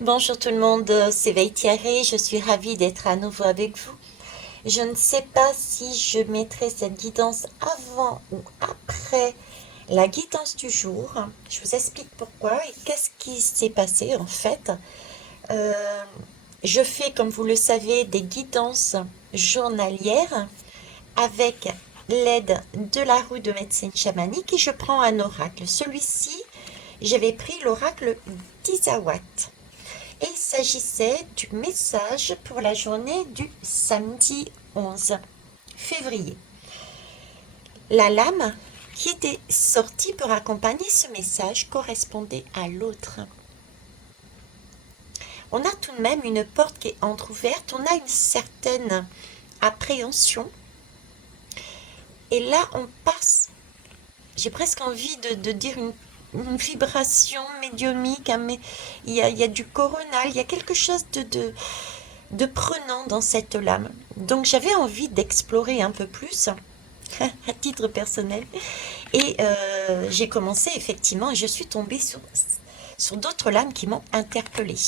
Bonjour tout le monde, c'est Veille Thierry, je suis ravie d'être à nouveau avec vous. Je ne sais pas si je mettrai cette guidance avant ou après la guidance du jour. Je vous explique pourquoi et qu'est-ce qui s'est passé en fait. Euh, je fais, comme vous le savez, des guidances journalières avec l'aide de la roue de médecine chamanique et je prends un oracle. Celui-ci, j'avais pris l'oracle d'Isawat. Et il s'agissait du message pour la journée du samedi 11 février. La lame qui était sortie pour accompagner ce message correspondait à l'autre. On a tout de même une porte qui est entr'ouverte, on a une certaine appréhension. Et là, on passe, j'ai presque envie de dire une vibration médiumique, hein, mais il y a du coronal, il y a quelque chose de prenant dans cette lame. Donc j'avais envie d'explorer un peu plus à titre personnel et j'ai commencé effectivement et je suis tombée sur d'autres lames qui m'ont interpellée.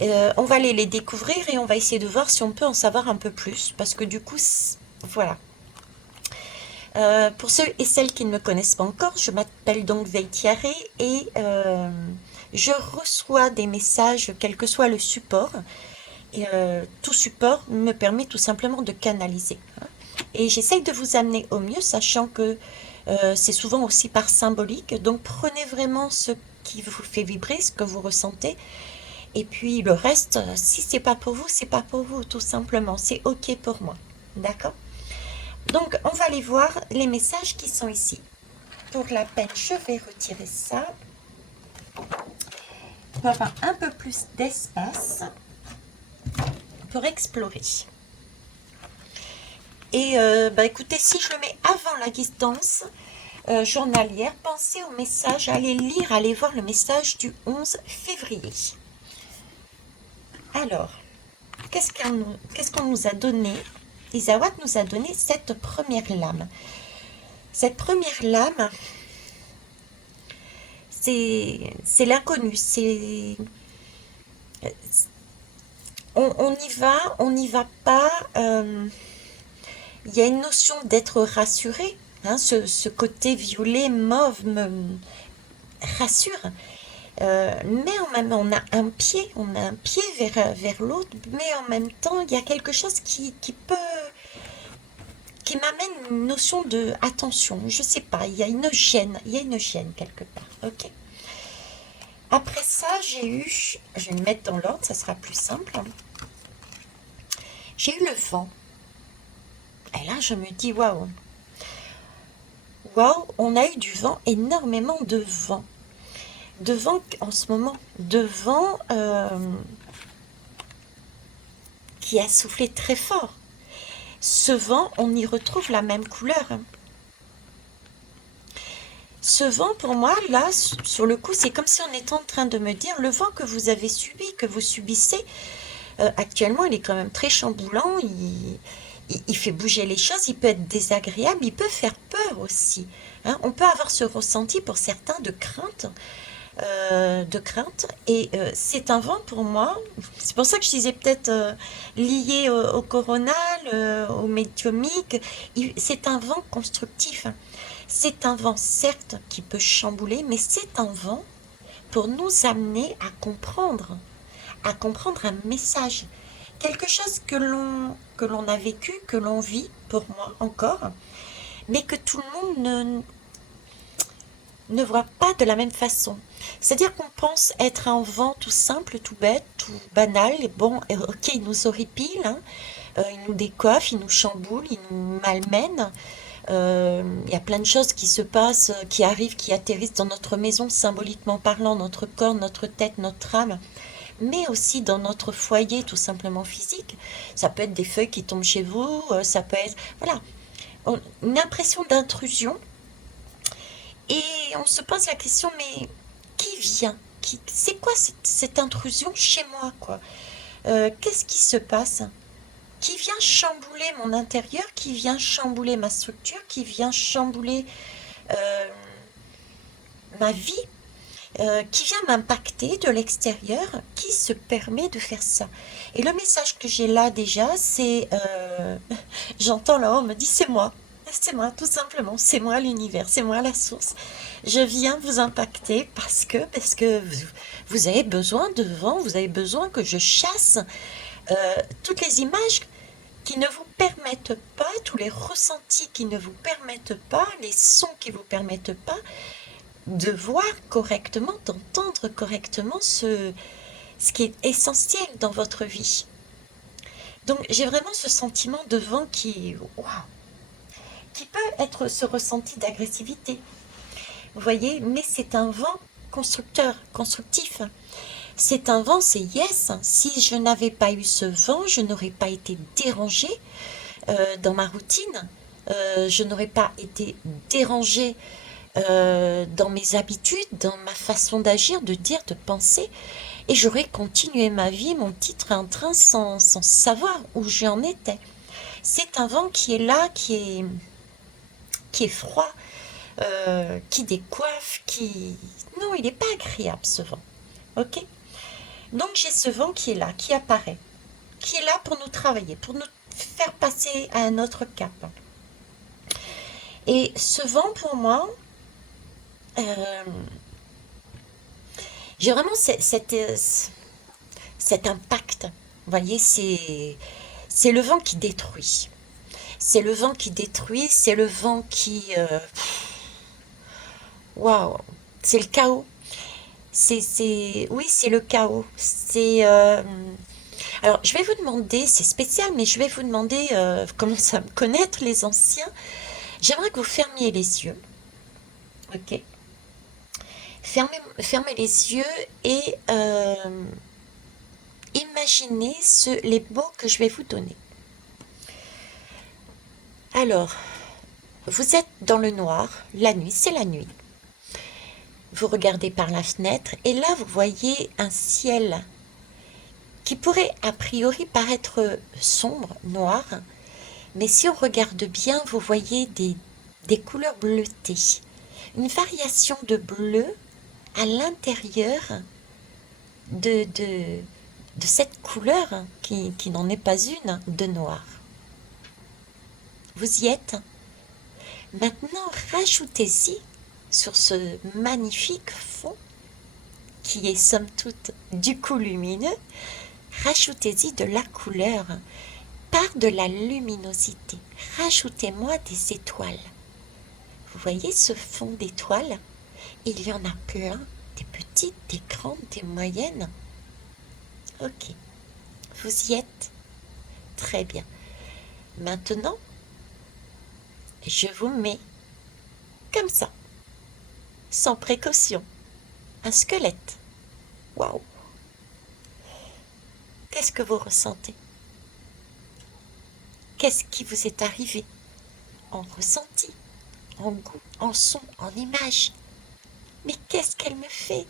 On va aller les découvrir et on va essayer de voir si on peut en savoir un peu plus parce que du coup, voilà. Pour ceux et celles qui ne me connaissent pas encore, je m'appelle donc Veitiare et je reçois des messages, quel que soit le support. Et tout support me permet tout simplement de canaliser. Et j'essaye de vous amener au mieux, sachant que c'est souvent aussi par symbolique. Donc prenez vraiment ce qui vous fait vibrer, ce que vous ressentez. Et puis le reste, si c'est pas pour vous, c'est pas pour vous, tout simplement. C'est ok pour moi. D'accord? Donc on va aller voir les messages qui sont ici. Pour la peine, je vais retirer ça pour avoir un peu plus d'espace pour explorer. Et écoutez, si je le mets avant la guidance journalière, pensez au message, allez lire, allez voir le message du 11 février. Alors, qu'est-ce qu'on nous a donné? Isawat nous a donné cette première lame. Cette première lame, c'est l'inconnu, on y va pas. Il y a une notion d'être rassuré. Hein, ce côté violet mauve me rassure. Mais en même temps, on a un pied vers l'autre, mais en même temps, il y a quelque chose qui m'amène une notion de attention. Je sais pas, il y a une gêne quelque part. Ok. Après ça, je vais le mettre dans l'ordre, ça sera plus simple. J'ai eu le vent. Et là, je me dis waouh, waouh, on a eu du vent, énormément de vent. De vent en ce moment, de vent qui a soufflé très fort. Ce vent, on y retrouve la même couleur. Ce vent, pour moi, là, sur le coup, c'est comme si on était en train de me dire, le vent que vous avez subi, que vous subissez, actuellement, il est quand même très chamboulant, il fait bouger les choses, il peut être désagréable, il peut faire peur aussi. Hein. On peut avoir ce ressenti pour certains de crainte. Et c'est un vent pour moi, c'est pour ça que je disais peut-être lié au coronal, au médiumique, c'est un vent constructif. C'est un vent certes qui peut chambouler, mais c'est un vent pour nous amener à comprendre un message, quelque chose que l'on a vécu, que l'on vit pour moi encore, mais que tout le monde ne voit pas de la même façon. C'est-à-dire qu'on pense être un vent tout simple, tout bête, tout banal. Et bon, ok, il nous horripile, hein, il nous décoiffe, il nous chamboule, il nous malmène. Il y a plein de choses qui se passent, qui arrivent, qui atterrissent dans notre maison, symboliquement parlant, notre corps, notre tête, notre âme, mais aussi dans notre foyer, tout simplement physique. Ça peut être des feuilles qui tombent chez vous, ça peut être, voilà, une impression d'intrusion. Et on se pose la question, mais qui vient? C'est quoi cette intrusion chez moi, quoi? Qu'est-ce qui se passe? Qui vient chambouler mon intérieur? Qui vient chambouler ma structure? Qui vient chambouler euh, ma vie? qui vient m'impacter de l'extérieur, qui se permet de faire ça. Et le message que j'ai là déjà, c'est, j'entends là-haut, on me dit c'est moi, tout simplement, c'est moi l'univers, c'est moi la source. Je viens vous impacter parce que vous avez besoin de vent, vous avez besoin que je chasse toutes les images qui ne vous permettent pas, tous les ressentis qui ne vous permettent pas, les sons qui vous permettent pas de voir correctement, d'entendre correctement ce qui est essentiel dans votre vie. Donc j'ai vraiment ce sentiment de vent waouh, qui peut être ce ressenti d'agressivité. Vous voyez, mais c'est un vent constructeur, constructif. C'est un vent, c'est yes. Si je n'avais pas eu ce vent, je n'aurais pas été dérangée dans ma routine. Je n'aurais pas été dérangée dans mes habitudes, dans ma façon d'agir, de dire, de penser. Et j'aurais continué ma vie, mon titre en train, sans savoir où j'en étais. C'est un vent qui est là, qui est froid, qui décoiffe, qui... Non, il n'est pas agréable ce vent. Ok? Donc j'ai ce vent qui est là, qui apparaît, qui est là pour nous travailler, pour nous faire passer à un autre cap. Et ce vent pour moi, j'ai vraiment cet impact. Vous voyez, c'est le vent qui détruit. C'est le vent qui détruit, c'est le vent qui... Waouh, c'est le chaos. Oui, c'est le chaos. Alors, je vais vous demander, c'est spécial, mais je vais vous demander, comment ça me connaître les anciens. J'aimerais que vous fermiez les yeux. Ok. Fermez les yeux et imaginez les mots que je vais vous donner. Alors, vous êtes dans le noir, la nuit, c'est la nuit. Vous regardez par la fenêtre et là, vous voyez un ciel qui pourrait a priori paraître sombre, noir, mais si on regarde bien, vous voyez des couleurs bleutées, une variation de bleu à l'intérieur de cette couleur qui n'en est pas une, de noir. Vous y êtes? Maintenant, rajoutez-y sur ce magnifique fond qui est somme toute du coup lumineux, rajoutez-y de la couleur, par de la luminosité. Rajoutez-moi des étoiles. Vous voyez ce fond d'étoiles? Il y en a plein, des petites, des grandes, des moyennes. Ok, vous y êtes? Très bien. Maintenant, je vous mets comme ça, sans précaution, un squelette. Waouh! Qu'est-ce que vous ressentez? Qu'est-ce qui vous est arrivé en ressenti, en goût, en son, en image? Mais qu'est-ce qu'elle me fait?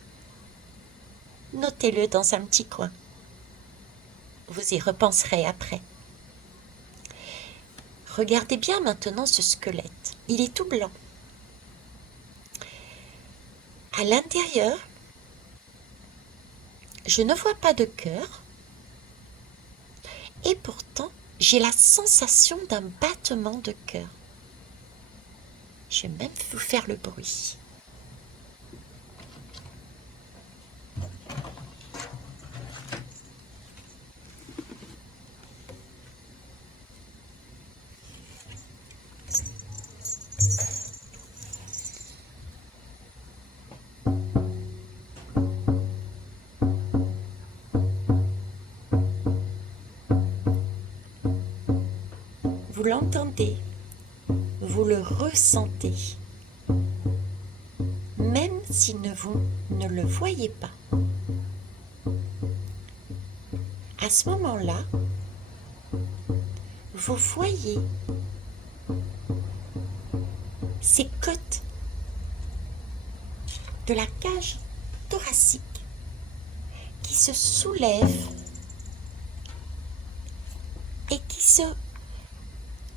Notez-le dans un petit coin. Vous y repenserez après. Regardez bien maintenant ce squelette. Il est tout blanc. À l'intérieur, je ne vois pas de cœur. Et pourtant, j'ai la sensation d'un battement de cœur. Je vais même vous faire le bruit. Vous l'entendez, vous le ressentez, même si vous ne le voyez pas. À ce moment-là, vous voyez ces côtes de la cage thoracique qui se soulèvent et qui se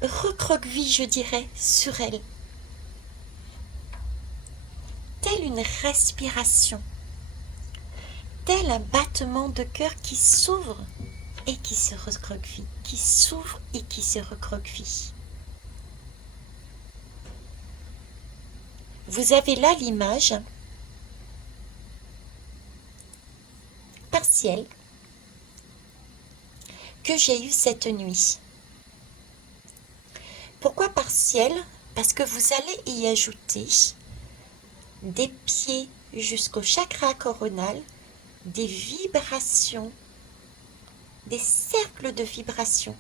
recroqueville, je dirais, sur elle, telle une respiration tel un battement de cœur qui s'ouvre et qui se recroqueville, qui s'ouvre et qui se recroqueville. Vous avez là l'image partielle que j'ai eue cette nuit. Pourquoi partielle? Parce que vous allez y ajouter des pieds jusqu'au chakra coronal, des vibrations, des cercles de vibrations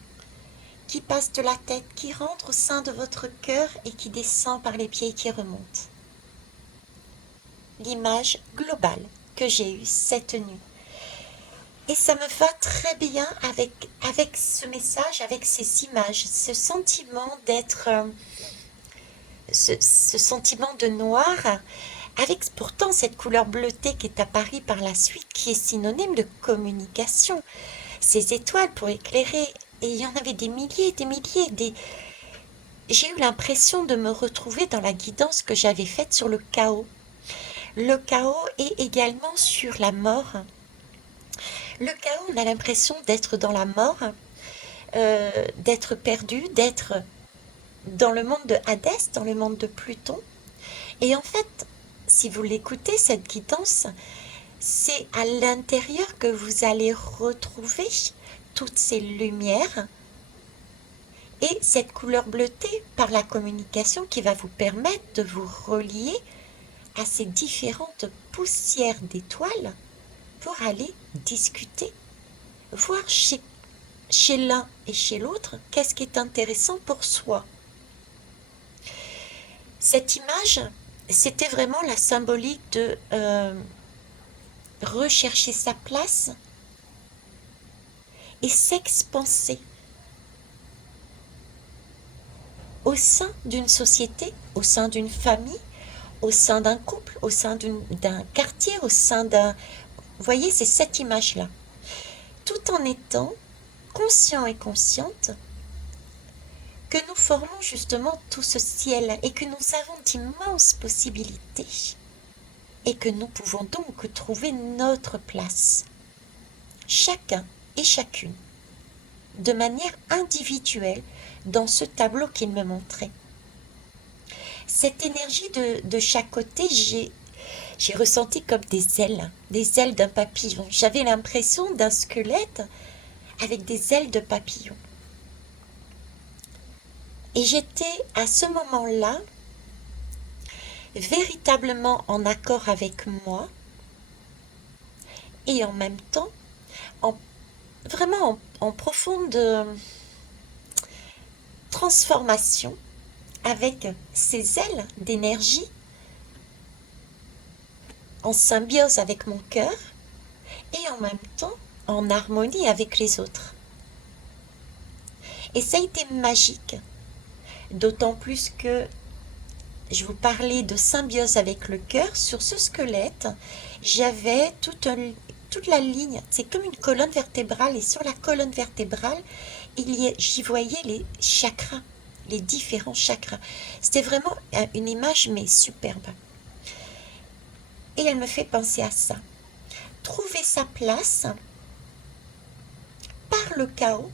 qui passent de la tête, qui rentrent au sein de votre cœur et qui descendent par les pieds et qui remontent. L'image globale que j'ai eue cette nuit. Et ça me va très bien avec ce message, avec ces images, ce sentiment d'être, ce sentiment de noir, avec pourtant cette couleur bleutée qui est apparue par la suite, qui est synonyme de communication. Ces étoiles pour éclairer, et il y en avait des milliers, J'ai eu l'impression de me retrouver dans la guidance que j'avais faite sur le chaos. Le chaos est également sur la mort. Le chaos, on a l'impression d'être dans la mort, d'être perdu, d'être dans le monde de Hadès, dans le monde de Pluton. Et en fait, si vous l'écoutez, cette guidance, c'est à l'intérieur que vous allez retrouver toutes ces lumières et cette couleur bleutée par la communication qui va vous permettre de vous relier à ces différentes poussières d'étoiles pour aller discuter, voir chez l'un et chez l'autre qu'est-ce qui est intéressant pour soi. Cette image, c'était vraiment la symbolique de rechercher sa place et s'expanser au sein d'une société, au sein d'une famille, au sein d'un couple, au sein d'un quartier, au sein d'un... Vous voyez, c'est cette image-là. Tout en étant conscient et consciente que nous formons justement tout ce ciel et que nous avons d'immenses possibilités et que nous pouvons donc trouver notre place, chacun et chacune, de manière individuelle dans ce tableau qu'il me montrait. Cette énergie de chaque côté, j'ai ressenti comme des ailes d'un papillon. J'avais l'impression d'un squelette avec des ailes de papillon. Et j'étais à ce moment-là véritablement en accord avec moi et en même temps vraiment en profonde transformation avec ces ailes d'énergie en symbiose avec mon cœur et en même temps en harmonie avec les autres. Et ça a été magique, d'autant plus que je vous parlais de symbiose avec le cœur. Sur ce squelette, j'avais toute la ligne, c'est comme une colonne vertébrale, et sur la colonne vertébrale, j'y voyais les chakras, les différents chakras. C'était vraiment une image, mais superbe. Et elle me fait penser à ça. Trouver sa place par le chaos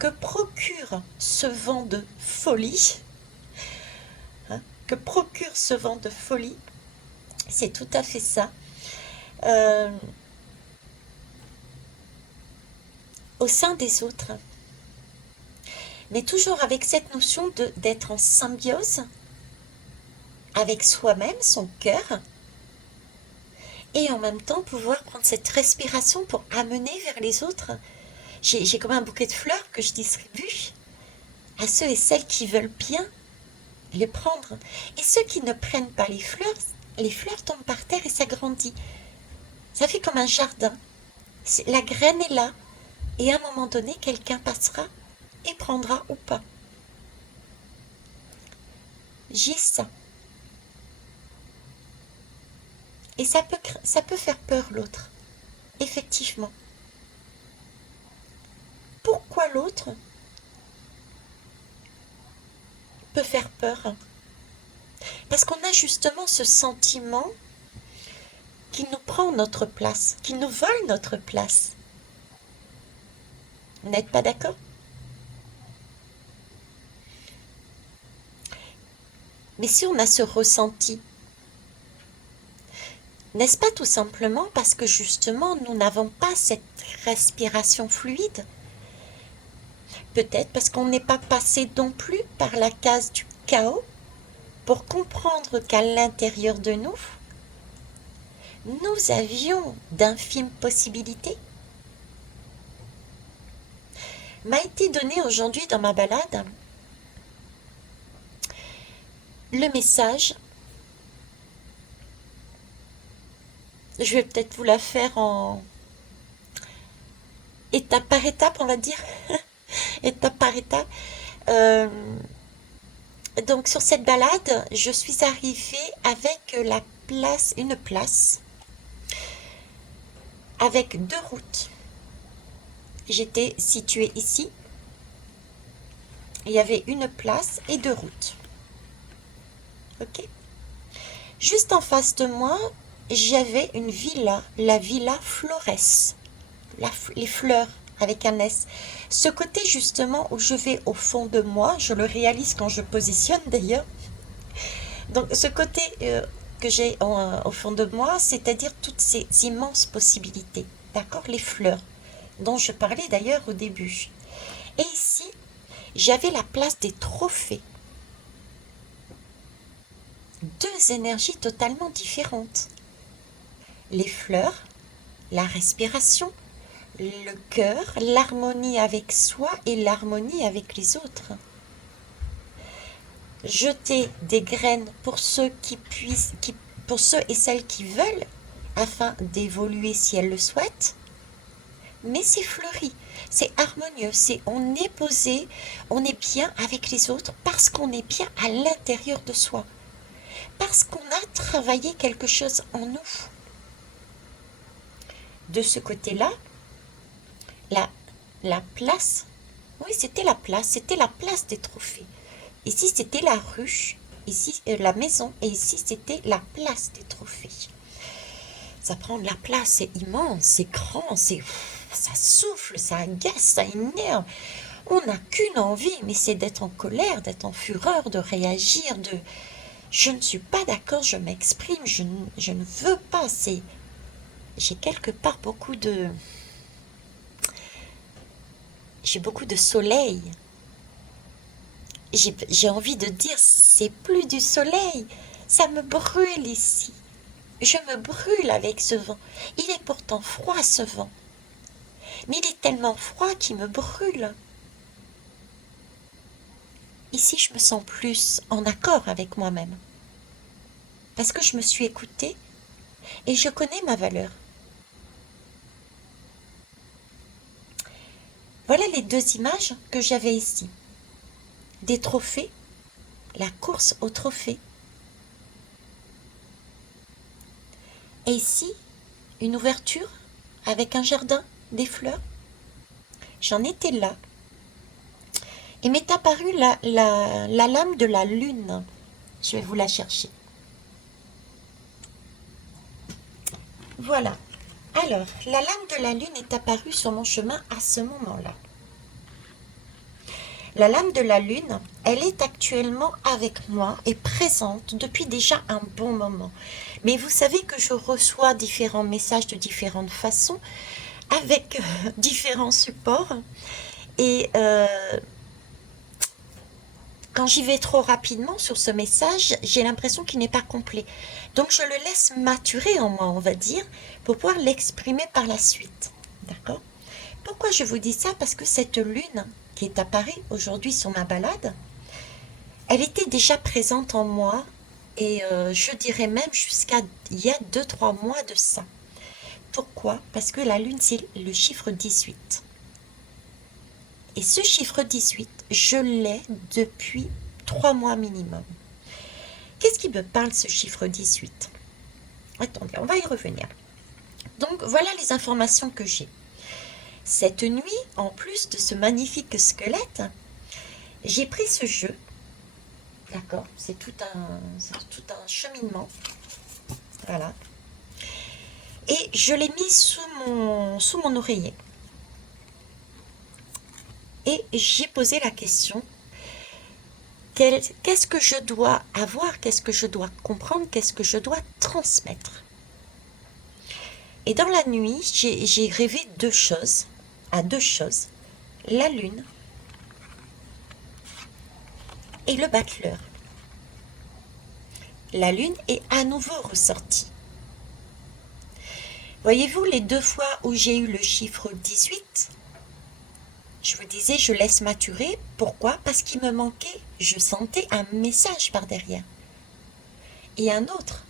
que procure ce vent de folie, que procure ce vent de folie, c'est tout à fait ça. Au sein des autres. Mais toujours avec cette notion d'être en symbiose avec soi-même, son cœur, et en même temps pouvoir prendre cette respiration pour amener vers les autres. J'ai comme un bouquet de fleurs que je distribue à ceux et celles qui veulent bien les prendre. Et ceux qui ne prennent pas les fleurs tombent par terre et ça grandit. Ça fait comme un jardin. La graine est là. Et à un moment donné, quelqu'un passera et prendra ou pas. J'ai ça. Et ça peut faire peur l'autre. Effectivement. Pourquoi l'autre peut faire peur? Parce qu'on a justement ce sentiment qui nous prend notre place, qui nous vole notre place. Vous n'êtes pas d'accord? Mais si on a ce ressenti, n'est-ce pas tout simplement parce que justement nous n'avons pas cette respiration fluide? Peut-être parce qu'on n'est pas passé non plus par la case du chaos pour comprendre qu'à l'intérieur de nous, nous avions d'infimes possibilités. M'a été donné aujourd'hui dans ma balade le message. Je vais peut-être vous la faire en étape par étape, on va dire. Étape par étape. Euh, donc sur cette balade, je suis arrivée avec une place avec deux routes. J'étais située ici. Il y avait une place et deux routes. Ok. Juste en face de moi, j'avais une villa, la villa Flores, les fleurs avec un S. Ce côté justement où je vais au fond de moi, je le réalise quand je positionne d'ailleurs. Donc ce côté que j'ai au fond de moi, c'est-à-dire toutes ces immenses possibilités, d'accord, les fleurs dont je parlais d'ailleurs au début. Et ici, j'avais la place des trophées. Deux énergies totalement différentes. Les fleurs, la respiration, le cœur, l'harmonie avec soi et l'harmonie avec les autres. Jeter des graines pour ceux pour ceux et celles qui veulent, afin d'évoluer si elles le souhaitent. Mais c'est fleuri, c'est harmonieux, on est posé, on est bien avec les autres parce qu'on est bien à l'intérieur de soi, parce qu'on a travaillé quelque chose en nous. De ce côté-là, la place, oui, c'était la place des trophées. Ici, c'était la rue, ici, la maison, et ici, c'était la place des trophées. Ça prend de la place, c'est immense, c'est grand, ça souffle, ça agace, ça énerve. On n'a qu'une envie, mais c'est d'être en colère, d'être en fureur, de réagir, je ne suis pas d'accord, je m'exprime, je ne veux pas, j'ai quelque part j'ai beaucoup de soleil. J'ai envie de dire, c'est plus du soleil, ça me brûle ici. Je me brûle avec ce vent. Il est pourtant froid, ce vent. Mais il est tellement froid qu'il me brûle. Ici, je me sens plus en accord avec moi-même. Parce que je me suis écoutée et je connais ma valeur. Voilà les deux images que j'avais ici. Des trophées, la course aux trophées. Et ici, une ouverture avec un jardin, des fleurs. J'en étais là. Et m'est apparue la lame de la lune. Je vais vous la chercher. Voilà. Alors, la lame de la lune est apparue sur mon chemin à ce moment-là. La lame de la lune, elle est actuellement avec moi et présente depuis déjà un bon moment. Mais vous savez que je reçois différents messages de différentes façons, avec différents supports. Et quand j'y vais trop rapidement sur ce message, j'ai l'impression qu'il n'est pas complet. Donc je le laisse maturer en moi, on va dire, pour pouvoir l'exprimer par la suite. D'accord? Pourquoi je vous dis ça? Parce que cette lune qui est apparue aujourd'hui sur ma balade, elle était déjà présente en moi et je dirais même jusqu'à il y a 2-3 mois de ça. Pourquoi? Parce que la lune, c'est le chiffre 18. Et ce chiffre 18, je l'ai depuis 3 mois minimum. Qu'est-ce qui me parle, ce chiffre 18? Attendez, on va y revenir. Donc, voilà les informations que j'ai. Cette nuit, en plus de ce magnifique squelette, j'ai pris ce jeu. D'accord, c'est tout un cheminement. Voilà. et je l'ai mis sous mon oreiller. Et j'ai posé la question, qu'est-ce que je dois avoir, qu'est-ce que je dois comprendre, qu'est-ce que je dois transmettre? Et dans la nuit, j'ai rêvé deux choses, la lune et le battleur. La lune est à nouveau ressortie. Voyez-vous, les deux fois où j'ai eu le chiffre 18, je vous disais, je laisse maturer. Pourquoi? Parce qu'il me manquait, je sentais un message par derrière. Et un autre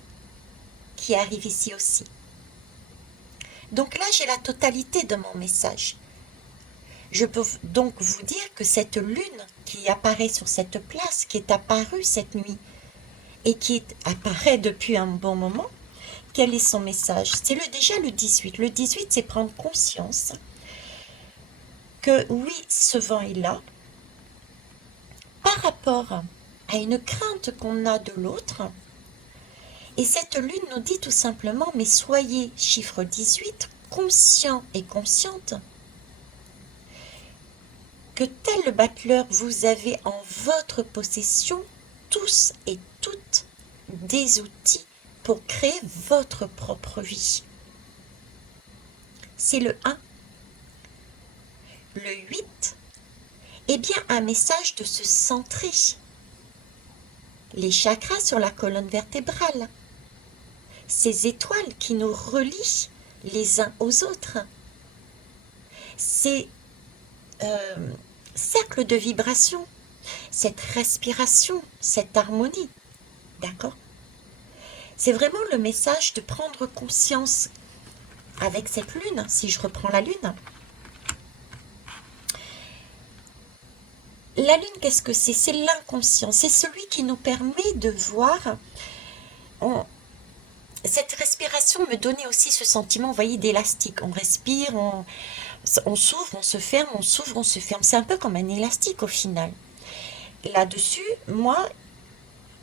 qui arrive ici aussi. Donc là, j'ai la totalité de mon message. Je peux donc vous dire que cette lune qui apparaît sur cette place, qui est apparue cette nuit, et qui apparaît depuis un bon moment, quel est son message? C'est déjà le 18. Le 18, c'est prendre conscience que oui, ce vent est là, par rapport à une crainte qu'on a de l'autre. Et cette lune nous dit tout simplement, mais soyez, chiffre 18, conscients et conscientes que tel le battleur, vous avez en votre possession tous et toutes des outils pour créer votre propre vie. C'est le 1. Le 8, eh bien un message de se centrer. Les chakras sur la colonne vertébrale. Ces étoiles qui nous relient les uns aux autres. Ces cercles de vibration, cette respiration, cette harmonie. D'accord? C'est vraiment le message de prendre conscience avec cette lune, si je reprends la lune. La lune, qu'est-ce que c'est? C'est l'inconscient, c'est celui qui nous permet de voir. Cette respiration me donnait aussi ce sentiment, vous voyez, d'élastique. On respire, on s'ouvre, on se ferme, on s'ouvre, on se ferme. C'est un peu comme un élastique au final. Là-dessus, moi,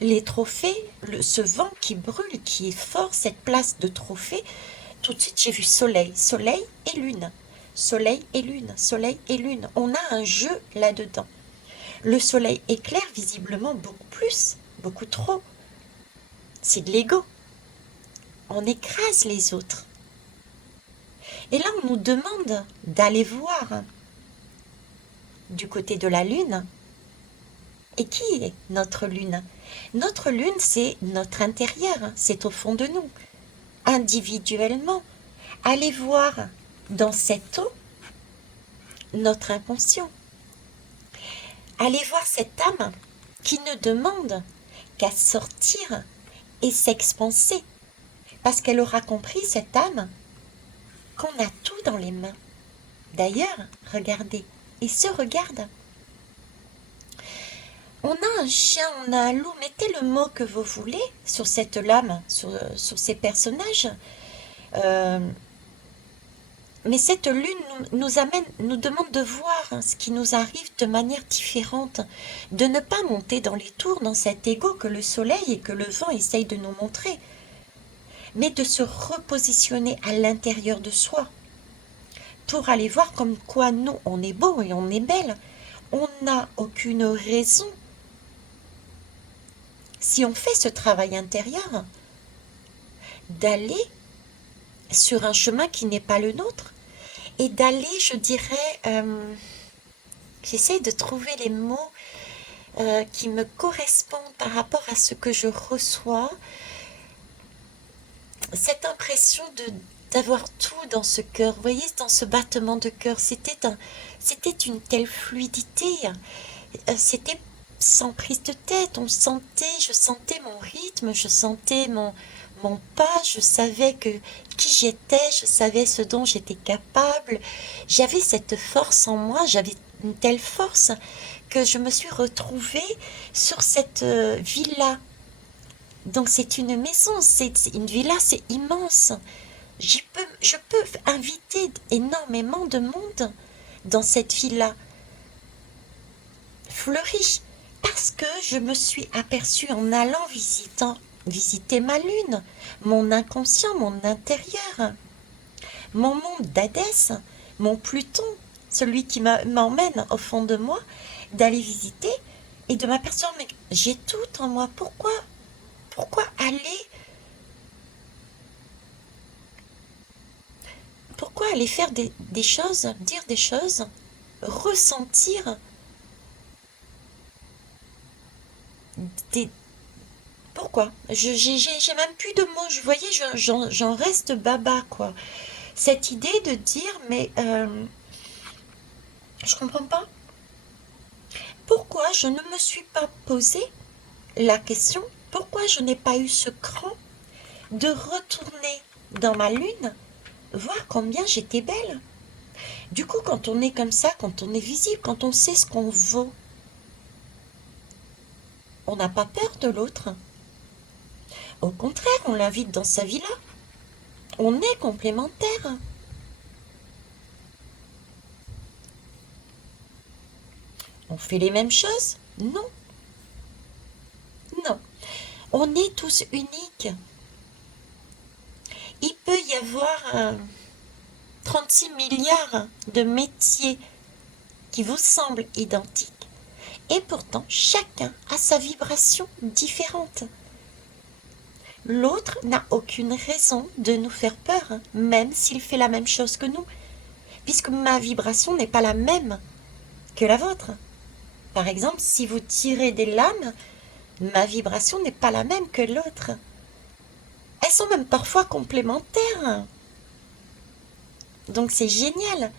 les trophées, ce vent qui brûle, qui est fort, cette place de trophée, tout de suite j'ai vu soleil, soleil et lune, soleil et lune, soleil et lune. On a un jeu là-dedans. Le soleil éclaire visiblement beaucoup plus, beaucoup trop. C'est de l'ego. On écrase les autres. Et là, on nous demande d'aller voir du côté de la lune. Et qui est notre lune? Notre lune, c'est notre intérieur, c'est au fond de nous, individuellement. Allez voir dans cette eau notre inconscient. Allez voir cette âme qui ne demande qu'à sortir et s'expanser. Parce qu'elle aura compris, cette âme, qu'on a tout dans les mains. D'ailleurs, regardez, il se regarde. On a un chien, on a un loup, mettez le mot que vous voulez sur cette lame, sur ces personnages. Mais cette lune nous demande de voir ce qui nous arrive de manière différente, de ne pas monter dans les tours dans cet ego que le soleil et que le vent essayent de nous montrer, mais de se repositionner à l'intérieur de soi, pour aller voir comme quoi nous, on est beau et on est belle. On n'a aucune raison, si on fait ce travail intérieur, d'aller sur un chemin qui n'est pas le nôtre, et d'aller, je dirais, j'essaie de trouver les mots qui me correspondent par rapport à ce que je reçois, cette impression d'avoir tout dans ce cœur, vous voyez, dans ce battement de cœur, c'était une telle fluidité, c'était sans prise de tête, je sentais mon rythme, je sentais mon pas, je savais qui j'étais, je savais ce dont j'étais capable, j'avais cette force en moi, j'avais une telle force que je me suis retrouvée sur cette villa. Donc c'est une maison, c'est une villa, c'est immense. Je peux inviter énormément de monde dans cette villa fleurie, parce que je me suis aperçue en allant visiter ma lune, mon inconscient, mon intérieur, mon monde d'Hadès, mon Pluton, celui qui m'emmène au fond de moi, d'aller visiter et de m'apercevoir, mais j'ai tout en moi. Pourquoi aller, pourquoi aller faire des choses, dire des choses, ressentir des... Pourquoi? J'ai même plus de mots. Je voyais, j'en reste baba, quoi. Cette idée de dire, mais je comprends pas. Pourquoi je ne me suis pas posé la question, pourquoi je n'ai pas eu ce cran de retourner dans ma lune, voir combien j'étais belle. Du coup, quand on est comme ça, quand on est visible, quand on sait ce qu'on vaut, on n'a pas peur de l'autre. Au contraire, on l'invite dans sa villa. On est complémentaires. On fait les mêmes choses? Non, non. On est tous uniques. Il peut y avoir 36 milliards de métiers qui vous semblent identiques. Et pourtant, chacun a sa vibration différente. L'autre n'a aucune raison de nous faire peur, même s'il fait la même chose que nous, puisque ma vibration n'est pas la même que la vôtre. Par exemple, si vous tirez des lames, ma vibration n'est pas la même que l'autre. Elles sont même parfois complémentaires. Donc c'est génial.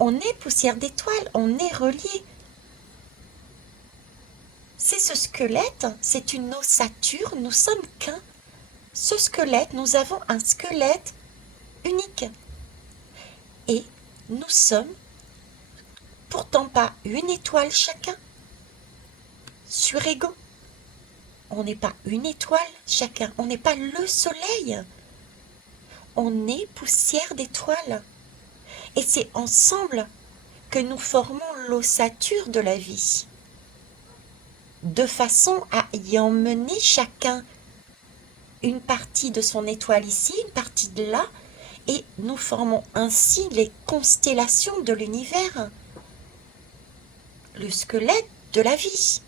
On est poussière d'étoiles, on est reliés. C'est ce squelette, c'est une ossature, nous sommes qu'un. Ce squelette, nous avons un squelette unique. Et nous sommes pourtant pas une étoile chacun. Sur ego. On n'est pas une étoile chacun, on n'est pas le soleil. On est poussière d'étoiles. Et c'est ensemble que nous formons l'ossature de la vie. De façon à y emmener chacun une partie de son étoile ici, une partie de là, et nous formons ainsi les constellations de l'univers. Le squelette de la vie,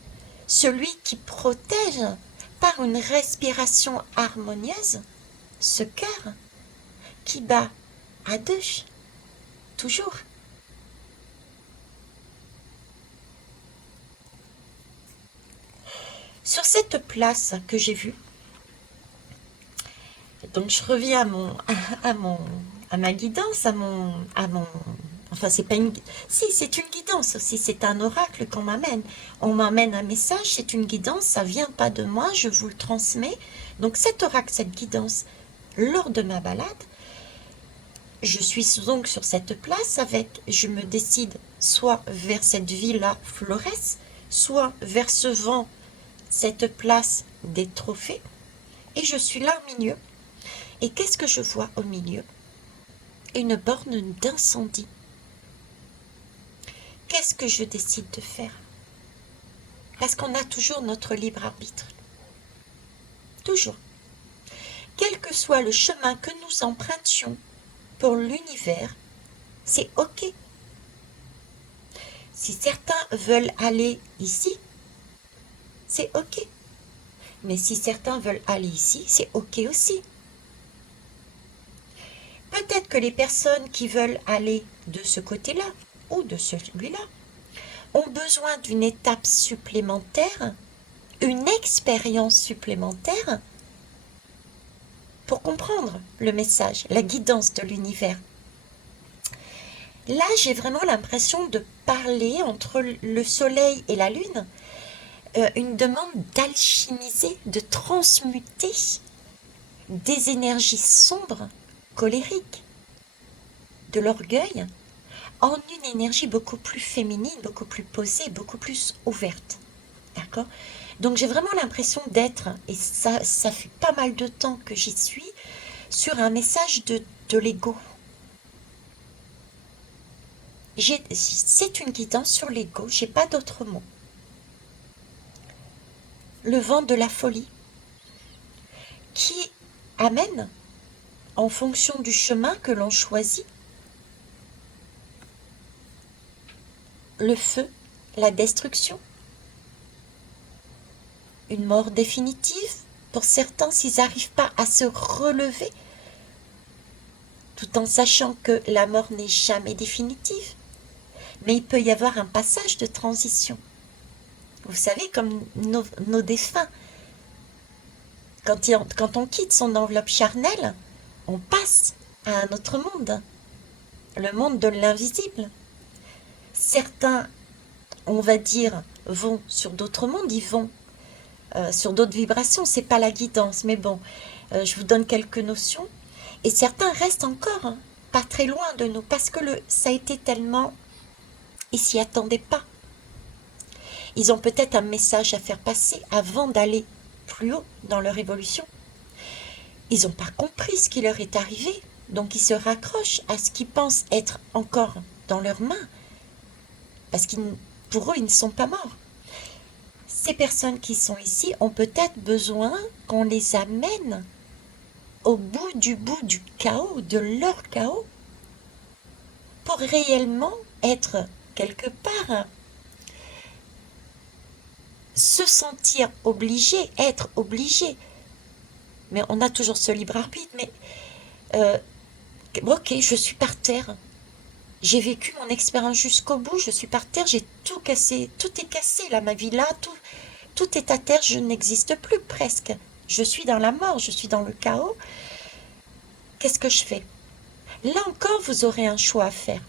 celui qui protège par une respiration harmonieuse ce cœur qui bat à deux, toujours. Sur cette place que j'ai vue, donc je reviens à ma guidance, enfin c'est pas une, si c'est une guidance aussi, c'est un oracle qu'on m'amène. On m'amène un message, c'est une guidance, ça vient pas de moi, je vous le transmets. Donc cet oracle, cette guidance, lors de ma balade, je suis donc sur cette place je me décide soit vers cette villa Flores, soit vers ce vent, cette place des trophées, et je suis là au milieu. Et qu'est-ce que je vois au milieu? Une borne d'incendie. Qu'est-ce que je décide de faire? Parce qu'on a toujours notre libre arbitre. Toujours. Quel que soit le chemin que nous empruntions pour l'univers, c'est OK. Si certains veulent aller ici, c'est OK. Mais si certains veulent aller ici, c'est OK aussi. Peut-être que les personnes qui veulent aller de ce côté-là ou de celui-là ont besoin d'une étape supplémentaire, une expérience supplémentaire pour comprendre le message, la guidance de l'univers. Là, j'ai vraiment l'impression de parler entre le soleil et la lune, une demande d'alchimiser, de transmuter des énergies sombres, colériques, de l'orgueil, en une énergie beaucoup plus féminine, beaucoup plus posée, beaucoup plus ouverte. D'accord? Donc j'ai vraiment l'impression d'être, et ça fait pas mal de temps que j'y suis, sur un message de l'ego. C'est une guidance sur l'ego, j'ai pas d'autre mot. Le vent de la folie qui amène en fonction du chemin que l'on choisit. Le feu, la destruction, une mort définitive pour certains s'ils n'arrivent pas à se relever, tout en sachant que la mort n'est jamais définitive. Mais il peut y avoir un passage de transition. Vous savez, comme nos défunts, quand on quitte son enveloppe charnelle, on passe à un autre monde, le monde de l'invisible. Certains, on va dire, vont sur d'autres mondes, ils vont sur d'autres vibrations, c'est pas la guidance, mais bon, je vous donne quelques notions. Et certains restent encore pas très loin de nous, parce que ça a été tellement... Ils s'y attendaient pas. Ils ont peut-être un message à faire passer avant d'aller plus haut dans leur évolution. Ils n'ont pas compris ce qui leur est arrivé, donc ils se raccrochent à ce qu'ils pensent être encore dans leurs mains, parce que pour eux, ils ne sont pas morts. Ces personnes qui sont ici ont peut-être besoin qu'on les amène au bout du chaos, de leur chaos, pour réellement être quelque part, se sentir obligé, être obligé. Mais on a toujours ce libre arbitre, mais ok, je suis par terre. J'ai vécu mon expérience jusqu'au bout, je suis par terre, j'ai tout cassé, tout est cassé là, ma vie là, tout est à terre, je n'existe plus presque. Je suis dans la mort, je suis dans le chaos. Qu'est-ce que je fais? Là encore, vous aurez un choix à faire.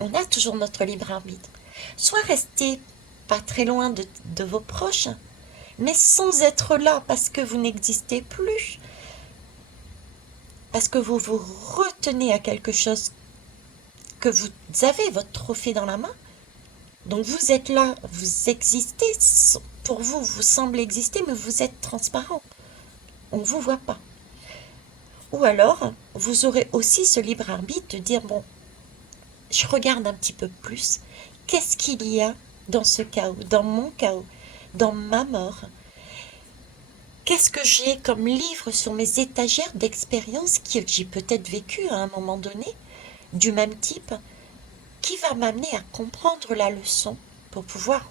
On a toujours notre libre arbitre. Soit rester pas très loin de vos proches, mais sans être là parce que vous n'existez plus, parce que vous vous retenez à quelque chose, que vous avez votre trophée dans la main. Donc vous êtes là, vous existez, pour vous, vous semblez exister, mais vous êtes transparent. On ne vous voit pas. Ou alors, vous aurez aussi ce libre arbitre de dire, bon, je regarde un petit peu plus, qu'est-ce qu'il y a dans ce chaos, dans mon chaos, dans ma mort? Qu'est-ce que j'ai comme livre sur mes étagères d'expériences que j'ai peut-être vécu à un moment donné, du même type, qui va m'amener à comprendre la leçon pour pouvoir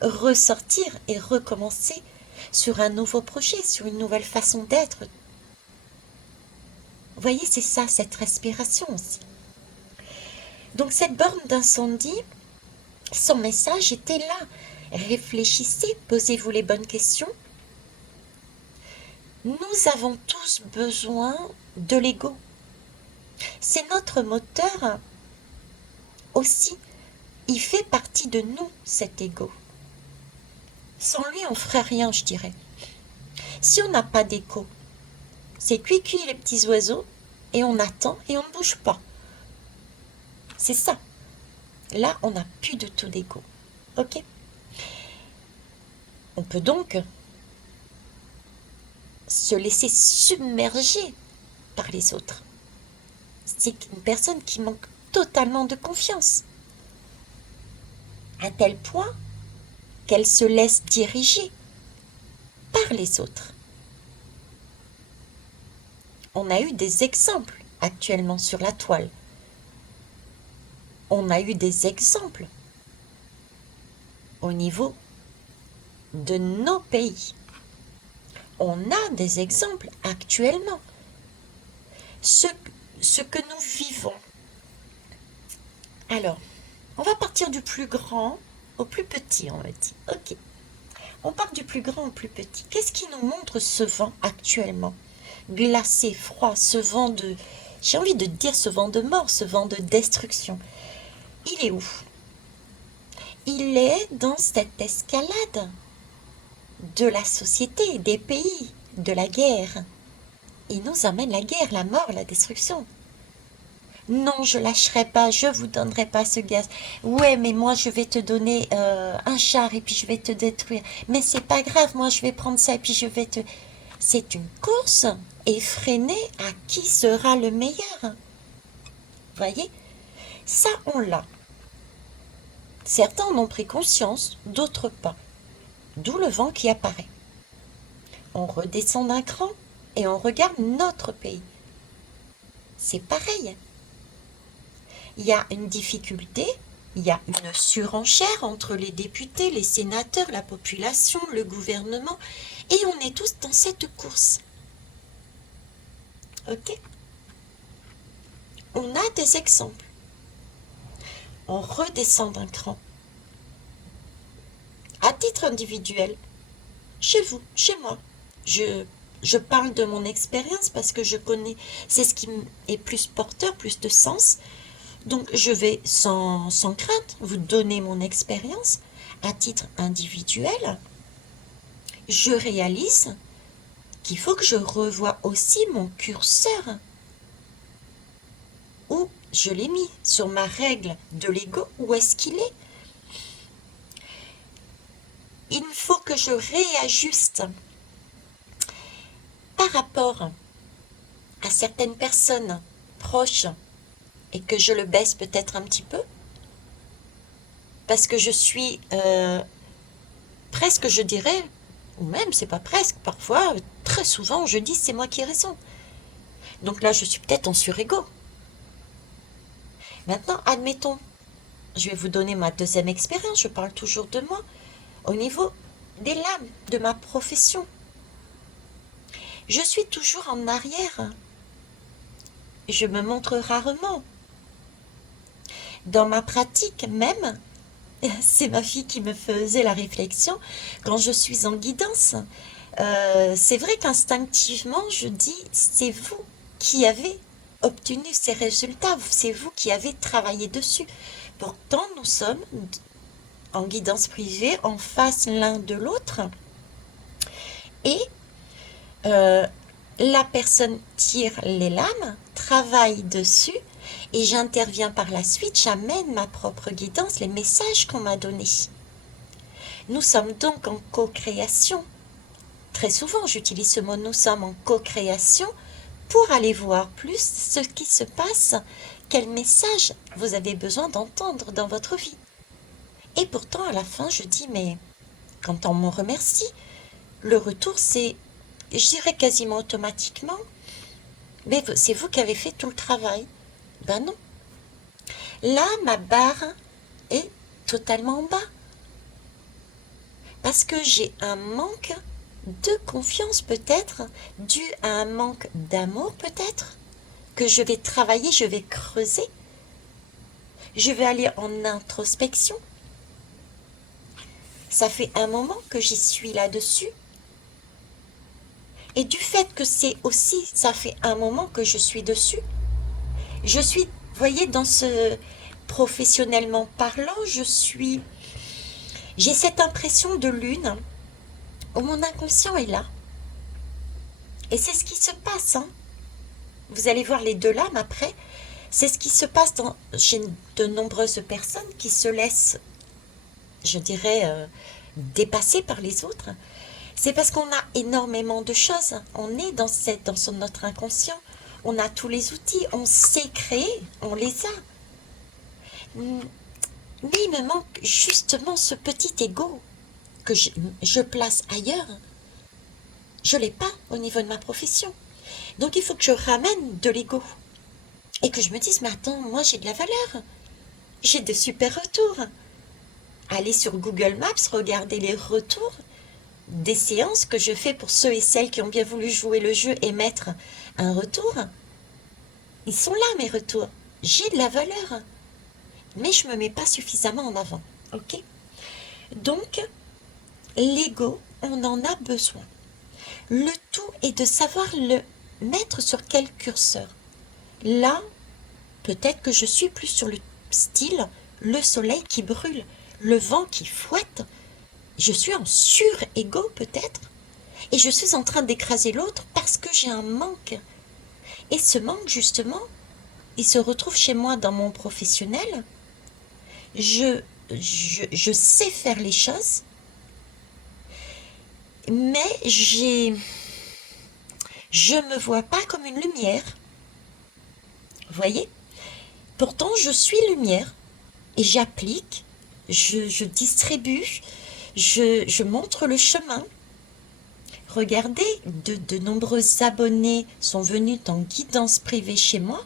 ressortir et recommencer sur un nouveau projet, sur une nouvelle façon d'être. Vous voyez, c'est ça, cette respiration aussi. Donc cette borne d'incendie, son message était là. Réfléchissez, posez-vous les bonnes questions. Nous avons tous besoin de l'ego. C'est notre moteur aussi. Il fait partie de nous, cet ego. Sans lui, on ne ferait rien, je dirais. Si on n'a pas d'ego, c'est cuicui les petits oiseaux, et on attend et on ne bouge pas. C'est ça. Là, on n'a plus de tout d'ego. Ok? On peut donc se laisser submerger par les autres. C'est une personne qui manque totalement de confiance, à tel point qu'elle se laisse diriger par les autres. On a eu des exemples actuellement sur la toile. On a eu des exemples au niveau de nos pays. On a des exemples actuellement. Ce que nous vivons. Alors, on va partir du plus grand au plus petit, on va dire. Ok. On part du plus grand au plus petit. Qu'est-ce qui nous montre ce vent actuellement? Glacé, froid, ce vent de... J'ai envie de dire ce vent de mort, ce vent de destruction. Il est où? Il est dans cette escalade de la société, des pays, de la guerre. Il nous amène la guerre, la mort, la destruction. Non, je lâcherai pas, je vous donnerai pas ce gaz. Ouais, mais moi je vais te donner un char et puis je vais te détruire. Mais c'est pas grave, moi je vais prendre ça et puis je vais te... C'est une course effrénée à qui sera le meilleur. Voyez? Ça, on l'a. Certains en ont pris conscience, d'autres pas. D'où le vent qui apparaît. On redescend d'un cran. et on regarde notre pays. C'est pareil. Il y a une difficulté, il y a une surenchère entre les députés, les sénateurs, la population, le gouvernement, et on est tous dans cette course. Ok? On a des exemples. On redescend d'un cran. À titre individuel, chez vous, chez moi, je parle de mon expérience parce que je connais, c'est ce qui est plus porteur, plus de sens. Donc je vais sans crainte vous donner mon expérience. À titre individuel, je réalise qu'il faut que je revoie aussi mon curseur. Où je l'ai mis sur ma règle de l'ego, où est-ce qu'il est? Il faut que je réajuste par rapport à certaines personnes proches et que je le baisse peut-être un petit peu parce que je suis presque, je dirais, ou même c'est pas presque, parfois, très souvent, je dis c'est moi qui ai raison. Donc là, je suis peut-être en surego. Maintenant, admettons, je vais vous donner ma deuxième expérience, je parle toujours de moi, au niveau des lames, de ma profession. Je suis toujours en arrière. Je me montre rarement. Dans ma pratique même, c'est ma fille qui me faisait la réflexion, quand je suis en guidance, c'est vrai qu'instinctivement, je dis, c'est vous qui avez obtenu ces résultats, c'est vous qui avez travaillé dessus. Pourtant, nous sommes en guidance privée, en face l'un de l'autre, et la personne tire les lames, travaille dessus, et j'interviens par la suite, j'amène ma propre guidance, les messages qu'on m'a donnés. Nous sommes donc en co-création. Très souvent, j'utilise ce mot, nous sommes en co-création pour aller voir plus ce qui se passe, quel message vous avez besoin d'entendre dans votre vie. Et pourtant, à la fin, je dis, mais quand on me remercie, le retour, c'est, je dirais quasiment automatiquement, mais c'est vous qui avez fait tout le travail. Ben non. Là, ma barre est totalement en bas. Parce que j'ai un manque de confiance peut-être, dû à un manque d'amour peut-être, que je vais travailler, je vais creuser. Je vais aller en introspection. Ça fait un moment que j'y suis là-dessus. Et du fait que c'est aussi, ça fait un moment que je suis dessus, je suis, vous voyez, dans ce professionnellement parlant, j'ai cette impression de lune où mon inconscient est là. Et c'est ce qui se passe, hein. Vous allez voir les deux lames après. C'est ce qui se passe chez de nombreuses personnes qui se laissent, je dirais, dépasser par les autres. C'est parce qu'on a énormément de choses. On est dans notre inconscient. On a tous les outils. On sait créer. On les a. Mais il me manque justement ce petit ego que je place ailleurs. Je ne l'ai pas au niveau de ma profession. Donc il faut que je ramène de l'ego. Et que je me dise, mais attends, moi j'ai de la valeur. J'ai de super retours. Allez sur Google Maps, regardez les retours des séances que je fais pour ceux et celles qui ont bien voulu jouer le jeu et mettre un retour. Ils sont là, mes retours. J'ai de la valeur. Mais je ne me mets pas suffisamment en avant. Ok? Donc, l'ego, on en a besoin. Le tout est de savoir le mettre sur quel curseur. Là, peut-être que je suis plus sur le style le soleil qui brûle, le vent qui fouette. Je suis en sur-ego peut-être. Et je suis en train d'écraser l'autre parce que j'ai un manque. Et ce manque, justement, il se retrouve chez moi dans mon professionnel. Je sais faire les choses, mais je me vois pas comme une lumière. Vous voyez? Pourtant, je suis lumière et j'applique, je distribue, je montre le chemin. Regardez, de nombreux abonnés sont venus en guidance privée chez moi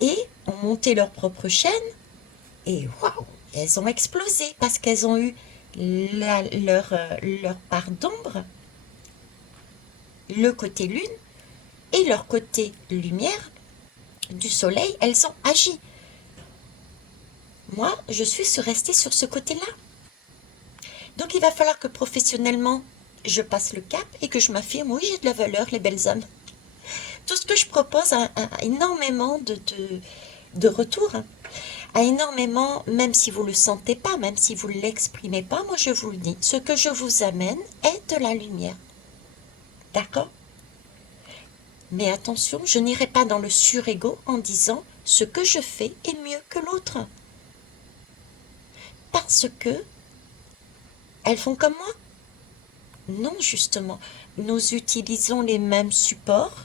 et ont monté leur propre chaîne et waouh, elles ont explosé parce qu'elles ont eu leur part d'ombre, le côté lune et leur côté lumière du soleil, elles ont agi. Moi, je suis restée sur ce côté-là. Donc il va falloir que professionnellement, je passe le cap et que je m'affirme, oui, j'ai de la valeur, les belles âmes. Tout ce que je propose a énormément de retours, a énormément, même si vous ne le sentez pas, même si vous ne l'exprimez pas, moi je vous le dis, ce que je vous amène est de la lumière. D'accord? Mais attention, je n'irai pas dans le surego en disant ce que je fais est mieux que l'autre. Parce que elles font comme moi? Non, justement. Nous utilisons les mêmes supports,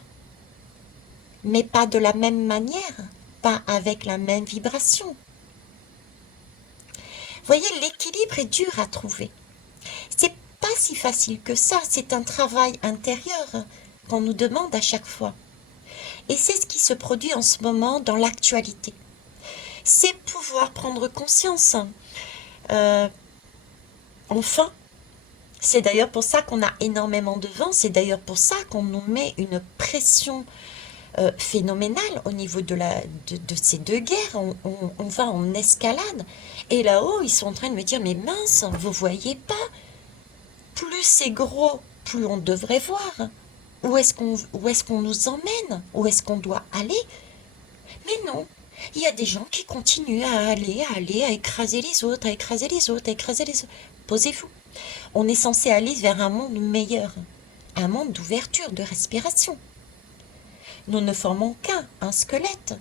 mais pas de la même manière, pas avec la même vibration. Voyez, l'équilibre est dur à trouver. C'est pas si facile que ça, c'est un travail intérieur qu'on nous demande à chaque fois. Et c'est ce qui se produit en ce moment dans l'actualité. C'est pouvoir prendre conscience. Enfin, c'est d'ailleurs pour ça qu'on a énormément de vent, c'est d'ailleurs pour ça qu'on nous met une pression phénoménale au niveau de ces deux guerres. On va en escalade. Et là-haut, ils sont en train de me dire, mais mince, vous voyez pas, plus c'est gros, plus on devrait voir. Où est-ce qu'on nous emmène? Où est-ce qu'on doit aller? Mais non, il y a des gens qui continuent à aller, à écraser les autres, à écraser les autres, à écraser les autres. Posez-vous. On est censé aller vers un monde meilleur, un monde d'ouverture, de respiration. Nous ne formons un squelette.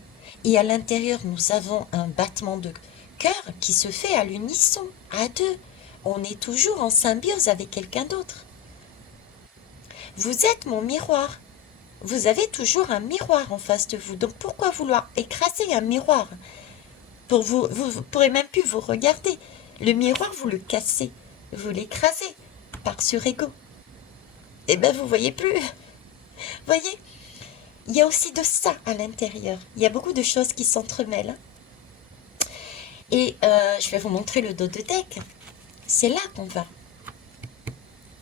Et à l'intérieur, nous avons un battement de cœur qui se fait à l'unisson, à deux. On est toujours en symbiose avec quelqu'un d'autre. Vous êtes mon miroir. Vous avez toujours un miroir en face de vous. Donc pourquoi vouloir écraser un miroir? Vous pourrez même plus vous regarder. Le miroir, vous le cassez. Vous l'écrasez par surego. Eh bien, vous voyez plus. Voyez, il y a aussi de ça à l'intérieur. Il y a beaucoup de choses qui s'entremêlent. Et je vais vous montrer le dos de deck. C'est là qu'on va.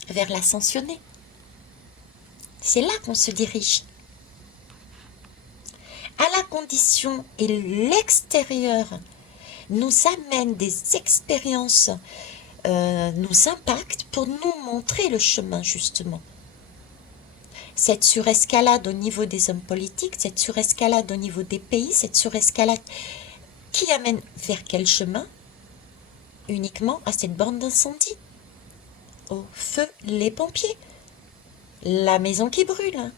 Vers l'ascensionné. C'est là qu'on se dirige. À la condition et l'extérieur nous amène des expériences, nous impactent pour nous montrer le chemin justement. Cette surescalade au niveau des hommes politiques, cette surescalade au niveau des pays, cette surescalade qui amène vers quel chemin? Uniquement à cette borne d'incendie. Au feu les pompiers. La maison qui brûle.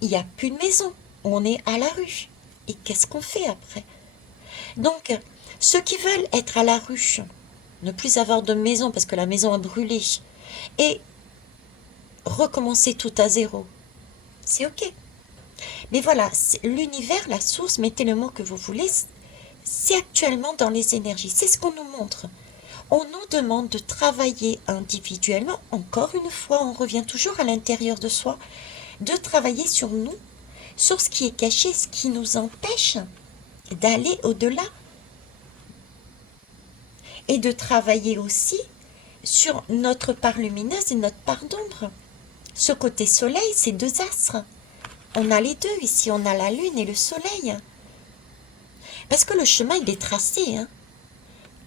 Il n'y a plus de maison. On est à la rue. Et qu'est-ce qu'on fait après? Donc, ceux qui veulent être à la rue, ne plus avoir de maison parce que la maison a brûlé, et recommencer tout à zéro, c'est ok. Mais voilà, l'univers, la source, mettez le mot que vous voulez, c'est actuellement dans les énergies. C'est ce qu'on nous montre. On nous demande de travailler individuellement. Encore une fois, on revient toujours à l'intérieur de soi, de travailler sur nous, sur ce qui est caché, ce qui nous empêche d'aller au-delà. Et de travailler aussi sur notre part lumineuse et notre part d'ombre. Ce côté soleil, c'est deux astres. On a les deux ici, on a la lune et le soleil. Parce que le chemin, il est tracé.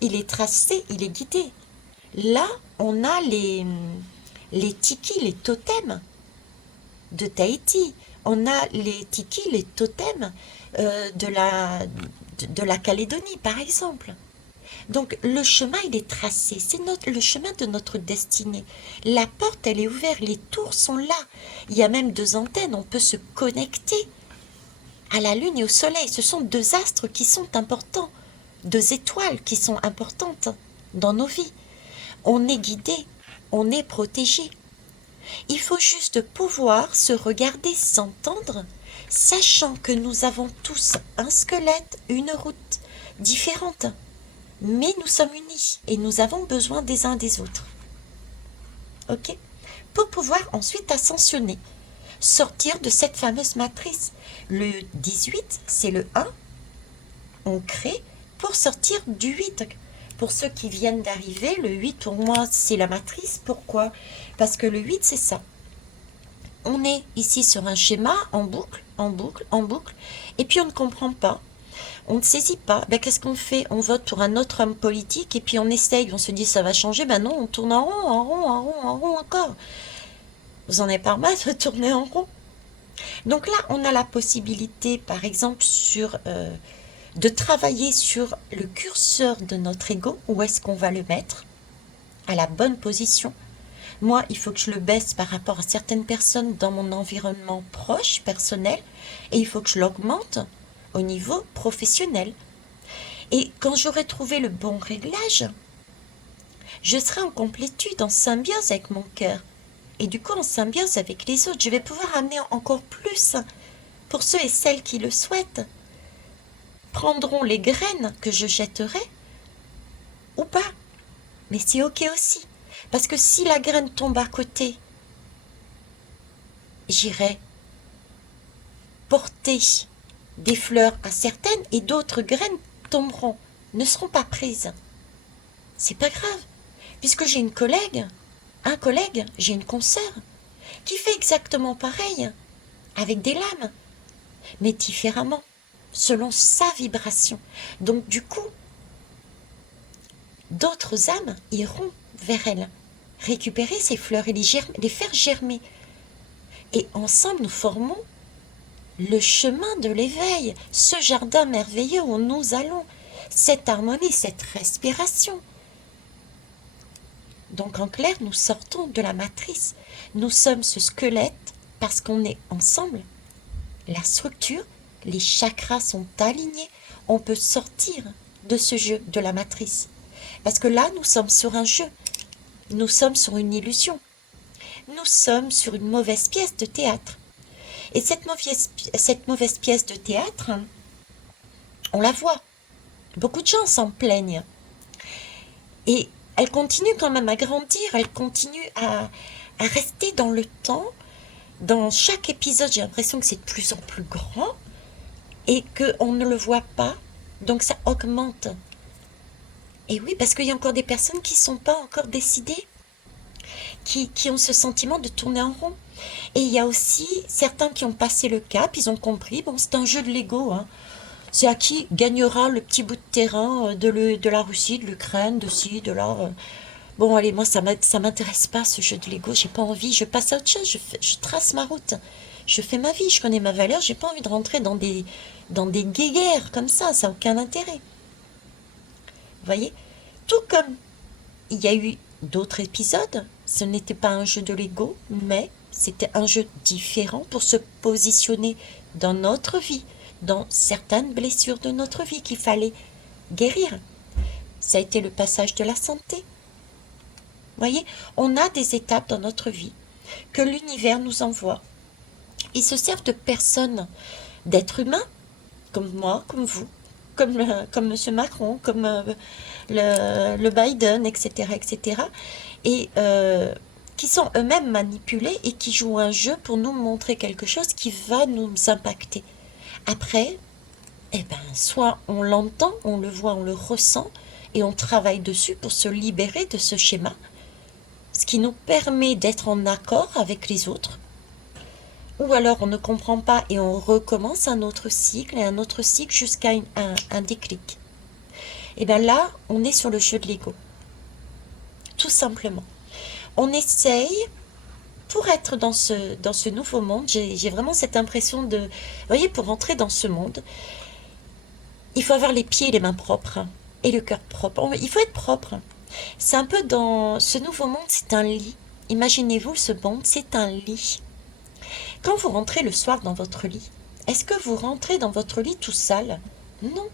Il est tracé, il est guidé. Là, on a les tikis, les totems de Tahiti. On a les tikis, les totems de la Calédonie, par exemple. Donc, le chemin, il est tracé. C'est le chemin de notre destinée. La porte, elle est ouverte. Les tours sont là. Il y a même deux antennes. On peut se connecter à la lune et au soleil. Ce sont deux astres qui sont importants. Deux étoiles qui sont importantes dans nos vies. On est guidé. On est protégé. Il faut juste pouvoir se regarder, s'entendre, sachant que nous avons tous un squelette, une route différente. Mais nous sommes unis et nous avons besoin des uns des autres. Ok? pour pouvoir ensuite ascensionner, sortir de cette fameuse matrice. Le 18, c'est le 1, on crée pour sortir du 8. Pour ceux qui viennent d'arriver, le 8 pour moi c'est la matrice. Pourquoi? Parce que le 8 c'est ça. On est ici sur un schéma en boucle, en boucle, en boucle, et puis on ne comprend pas. On ne saisit pas. Ben, qu'est-ce qu'on fait? On vote pour un autre homme politique et puis on essaye, on se dit ça va changer. Ben non, on tourne en rond, en rond, en rond, en rond encore. Vous en avez pas marre de tourner en rond? Donc là, on a la possibilité, par exemple, de travailler sur le curseur de notre ego. Où est-ce qu'on va le mettre? À la bonne position. Moi, il faut que je le baisse par rapport à certaines personnes dans mon environnement proche, personnel, et il faut que je l'augmente au niveau professionnel. Et quand j'aurai trouvé le bon réglage, je serai en complétude, en symbiose avec mon cœur. Et du coup, en symbiose avec les autres, je vais pouvoir amener encore plus pour ceux et celles qui le souhaitent. Prendront les graines que je jetterai ou pas. Mais c'est ok aussi. Parce que si la graine tombe à côté, j'irai porter des fleurs à certaines et d'autres graines tomberont, ne seront pas prises. C'est pas grave, puisque j'ai une collègue, un collègue, j'ai une consoeur, qui fait exactement pareil, avec des lames, mais différemment, selon sa vibration. Donc du coup, d'autres âmes iront vers elle, récupérer ces fleurs et les faire germer. Et ensemble, nous formons le chemin de l'éveil, ce jardin merveilleux où nous allons, cette harmonie, cette respiration. Donc en clair, nous sortons de la matrice. Nous sommes ce squelette parce qu'on est ensemble. La structure, les chakras sont alignés. On peut sortir de ce jeu, de la matrice. Parce que là, nous sommes sur un jeu. Nous sommes sur une illusion. Nous sommes sur une mauvaise pièce de théâtre. Et cette mauvaise pièce de théâtre, on la voit. Beaucoup de gens s'en plaignent. Et elle continue quand même à grandir, elle continue à rester dans le temps. Dans chaque épisode, j'ai l'impression que c'est de plus en plus grand et qu'on ne le voit pas. Donc ça augmente. Et oui, parce qu'il y a encore des personnes qui ne sont pas encore décidées, qui ont ce sentiment de tourner en rond. Et il y a aussi certains qui ont passé le cap, ils ont compris, bon, c'est un jeu de Lego, hein. C'est à qui gagnera le petit bout de terrain de la Russie, de l'Ukraine, de ci, de là. Bon, allez, moi, ça m'intéresse pas, ce jeu de Lego, j'ai pas envie, je passe à autre chose, je trace ma route, je fais ma vie, je connais ma valeur, j'ai pas envie de rentrer dans des guéguerres comme ça n'a aucun intérêt. Vous voyez? Tout comme il y a eu d'autres épisodes, ce n'était pas un jeu de Lego, mais c'était un jeu différent pour se positionner dans notre vie, dans certaines blessures de notre vie qu'il fallait guérir. Ça a été le passage de la santé. Vous voyez, on a des étapes dans notre vie que l'univers nous envoie. Ils se servent de personnes, d'êtres humains, comme moi, comme vous, comme M. Macron, comme le Biden, etc., etc., et qui sont eux-mêmes manipulés et qui jouent un jeu pour nous montrer quelque chose qui va nous impacter. Après, eh ben, soit on l'entend, on le voit, on le ressent, et on travaille dessus pour se libérer de ce schéma, ce qui nous permet d'être en accord avec les autres, ou alors on ne comprend pas et on recommence un autre cycle et un autre cycle jusqu'à un déclic. Et bien là, on est sur le jeu de l'ego. Tout simplement. On essaye, pour être dans ce nouveau monde, j'ai vraiment cette impression de... Vous voyez, pour entrer dans ce monde, il faut avoir les pieds et les mains propres, et le cœur propre. Il faut être propre. C'est un peu dans ce nouveau monde, c'est un lit. Imaginez-vous ce monde, c'est un lit. Quand vous rentrez le soir dans votre lit, est-ce que vous rentrez dans votre lit tout sale? Non.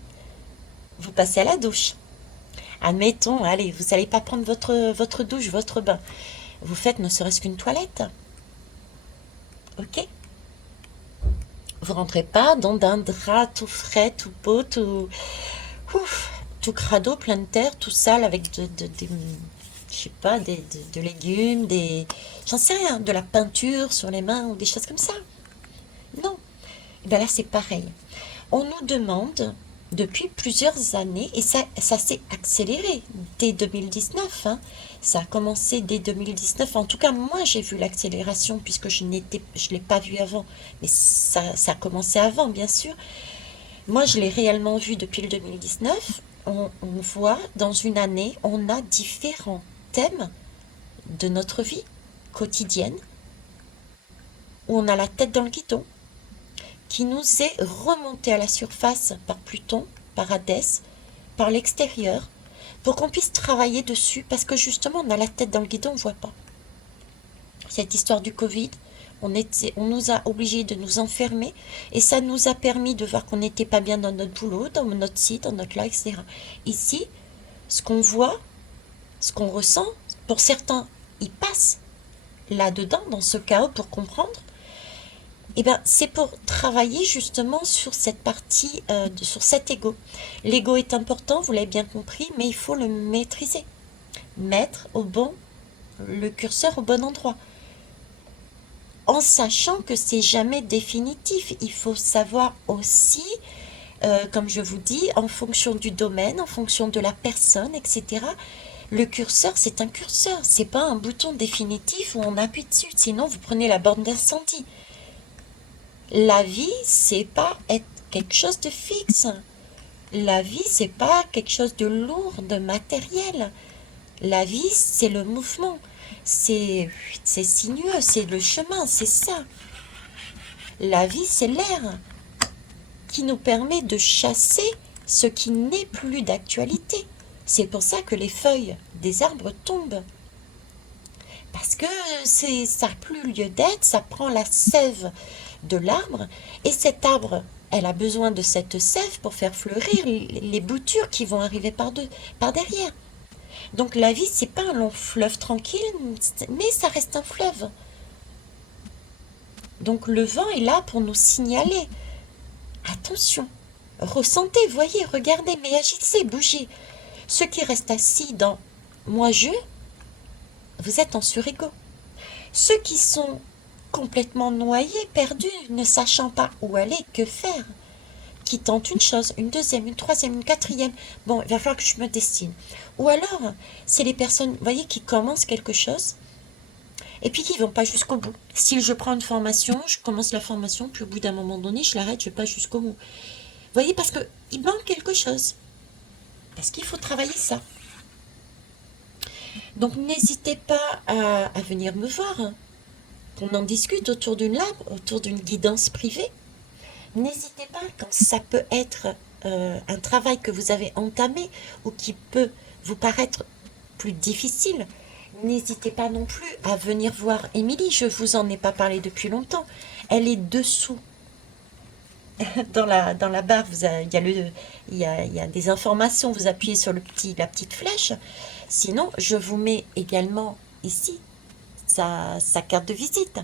Vous passez à la douche. Admettons, allez, vous n'allez pas prendre votre douche, votre bain. Vous faites ne serait-ce qu'une toilette. Ok? Vous rentrez pas dans un drap tout frais, tout beau, tout crado, plein de terre, tout sale, avec je je sais pas, de légumes, j'en sais rien, de la peinture sur les mains ou des choses comme ça. Non. Et bien là, c'est pareil. On nous demande depuis plusieurs années, et ça s'est accéléré dès 2019, hein. Ça a commencé dès 2019. En tout cas, moi, j'ai vu l'accélération puisque je ne l'ai pas vu avant. Mais ça a commencé avant, bien sûr. Moi, je l'ai réellement vu depuis le 2019. On voit dans une année, on a différents thèmes de notre vie quotidienne où on a la tête dans le guidon, qui nous est remonté à la surface par Pluton, par Hadès, par l'extérieur, pour qu'on puisse travailler dessus, parce que justement, on a la tête dans le guidon, on ne voit pas. Cette histoire du Covid, on nous a obligés de nous enfermer, et ça nous a permis de voir qu'on n'était pas bien dans notre boulot, dans notre site, dans notre là, etc. Ici, ce qu'on voit, ce qu'on ressent, pour certains, ils passent là-dedans, dans ce chaos, pour comprendre. Eh bien, c'est pour travailler justement sur cette partie, sur cet ego. L'ego est important, vous l'avez bien compris, mais il faut le maîtriser. Mettre le curseur au bon endroit. En sachant que c'est jamais définitif. Il faut savoir aussi, comme je vous dis, en fonction du domaine, en fonction de la personne, etc. Le curseur, c'est un curseur. C'est pas un bouton définitif où on appuie dessus. Sinon, vous prenez la borne d'incendie. La vie, c'est pas être quelque chose de fixe. La vie, c'est pas quelque chose de lourd, de matériel. La vie, c'est le mouvement. C'est sinueux, c'est le chemin, c'est ça. La vie, c'est l'air qui nous permet de chasser ce qui n'est plus d'actualité. C'est pour ça que les feuilles des arbres tombent. Parce que ça n'a plus lieu d'être, ça prend la sève de l'arbre, et cet arbre, elle a besoin de cette sève pour faire fleurir les boutures qui vont arriver par derrière. Donc la vie, c'est pas un long fleuve tranquille, mais ça reste un fleuve. Donc le vent est là pour nous signaler. Attention, ressentez, voyez, regardez, mais agissez, bougez. Ceux qui restent assis dans moi-je, vous êtes en surego. Ceux qui sont complètement noyés, perdus, ne sachant pas où aller, que faire, qui tentent une chose, une deuxième, une troisième, une quatrième. Bon, il va falloir que je me destine. Ou alors, c'est les personnes, vous voyez, qui commencent quelque chose et puis qui ne vont pas jusqu'au bout. Si je prends une formation, je commence la formation, puis au bout d'un moment donné, je l'arrête, je ne vais pas jusqu'au bout. Vous voyez, parce qu'il manque quelque chose. Parce qu'il faut travailler ça. Donc, n'hésitez pas à venir me voir, hein. Qu'on en discute autour d'une lab, autour d'une guidance privée. N'hésitez pas, quand ça peut être un travail que vous avez entamé ou qui peut vous paraître plus difficile, n'hésitez pas non plus à venir voir Émilie. Je vous en ai pas parlé depuis longtemps. Elle est dessous. Dans la barre, il y a des informations. Vous appuyez sur la petite flèche. Sinon, je vous mets également ici sa carte de visite.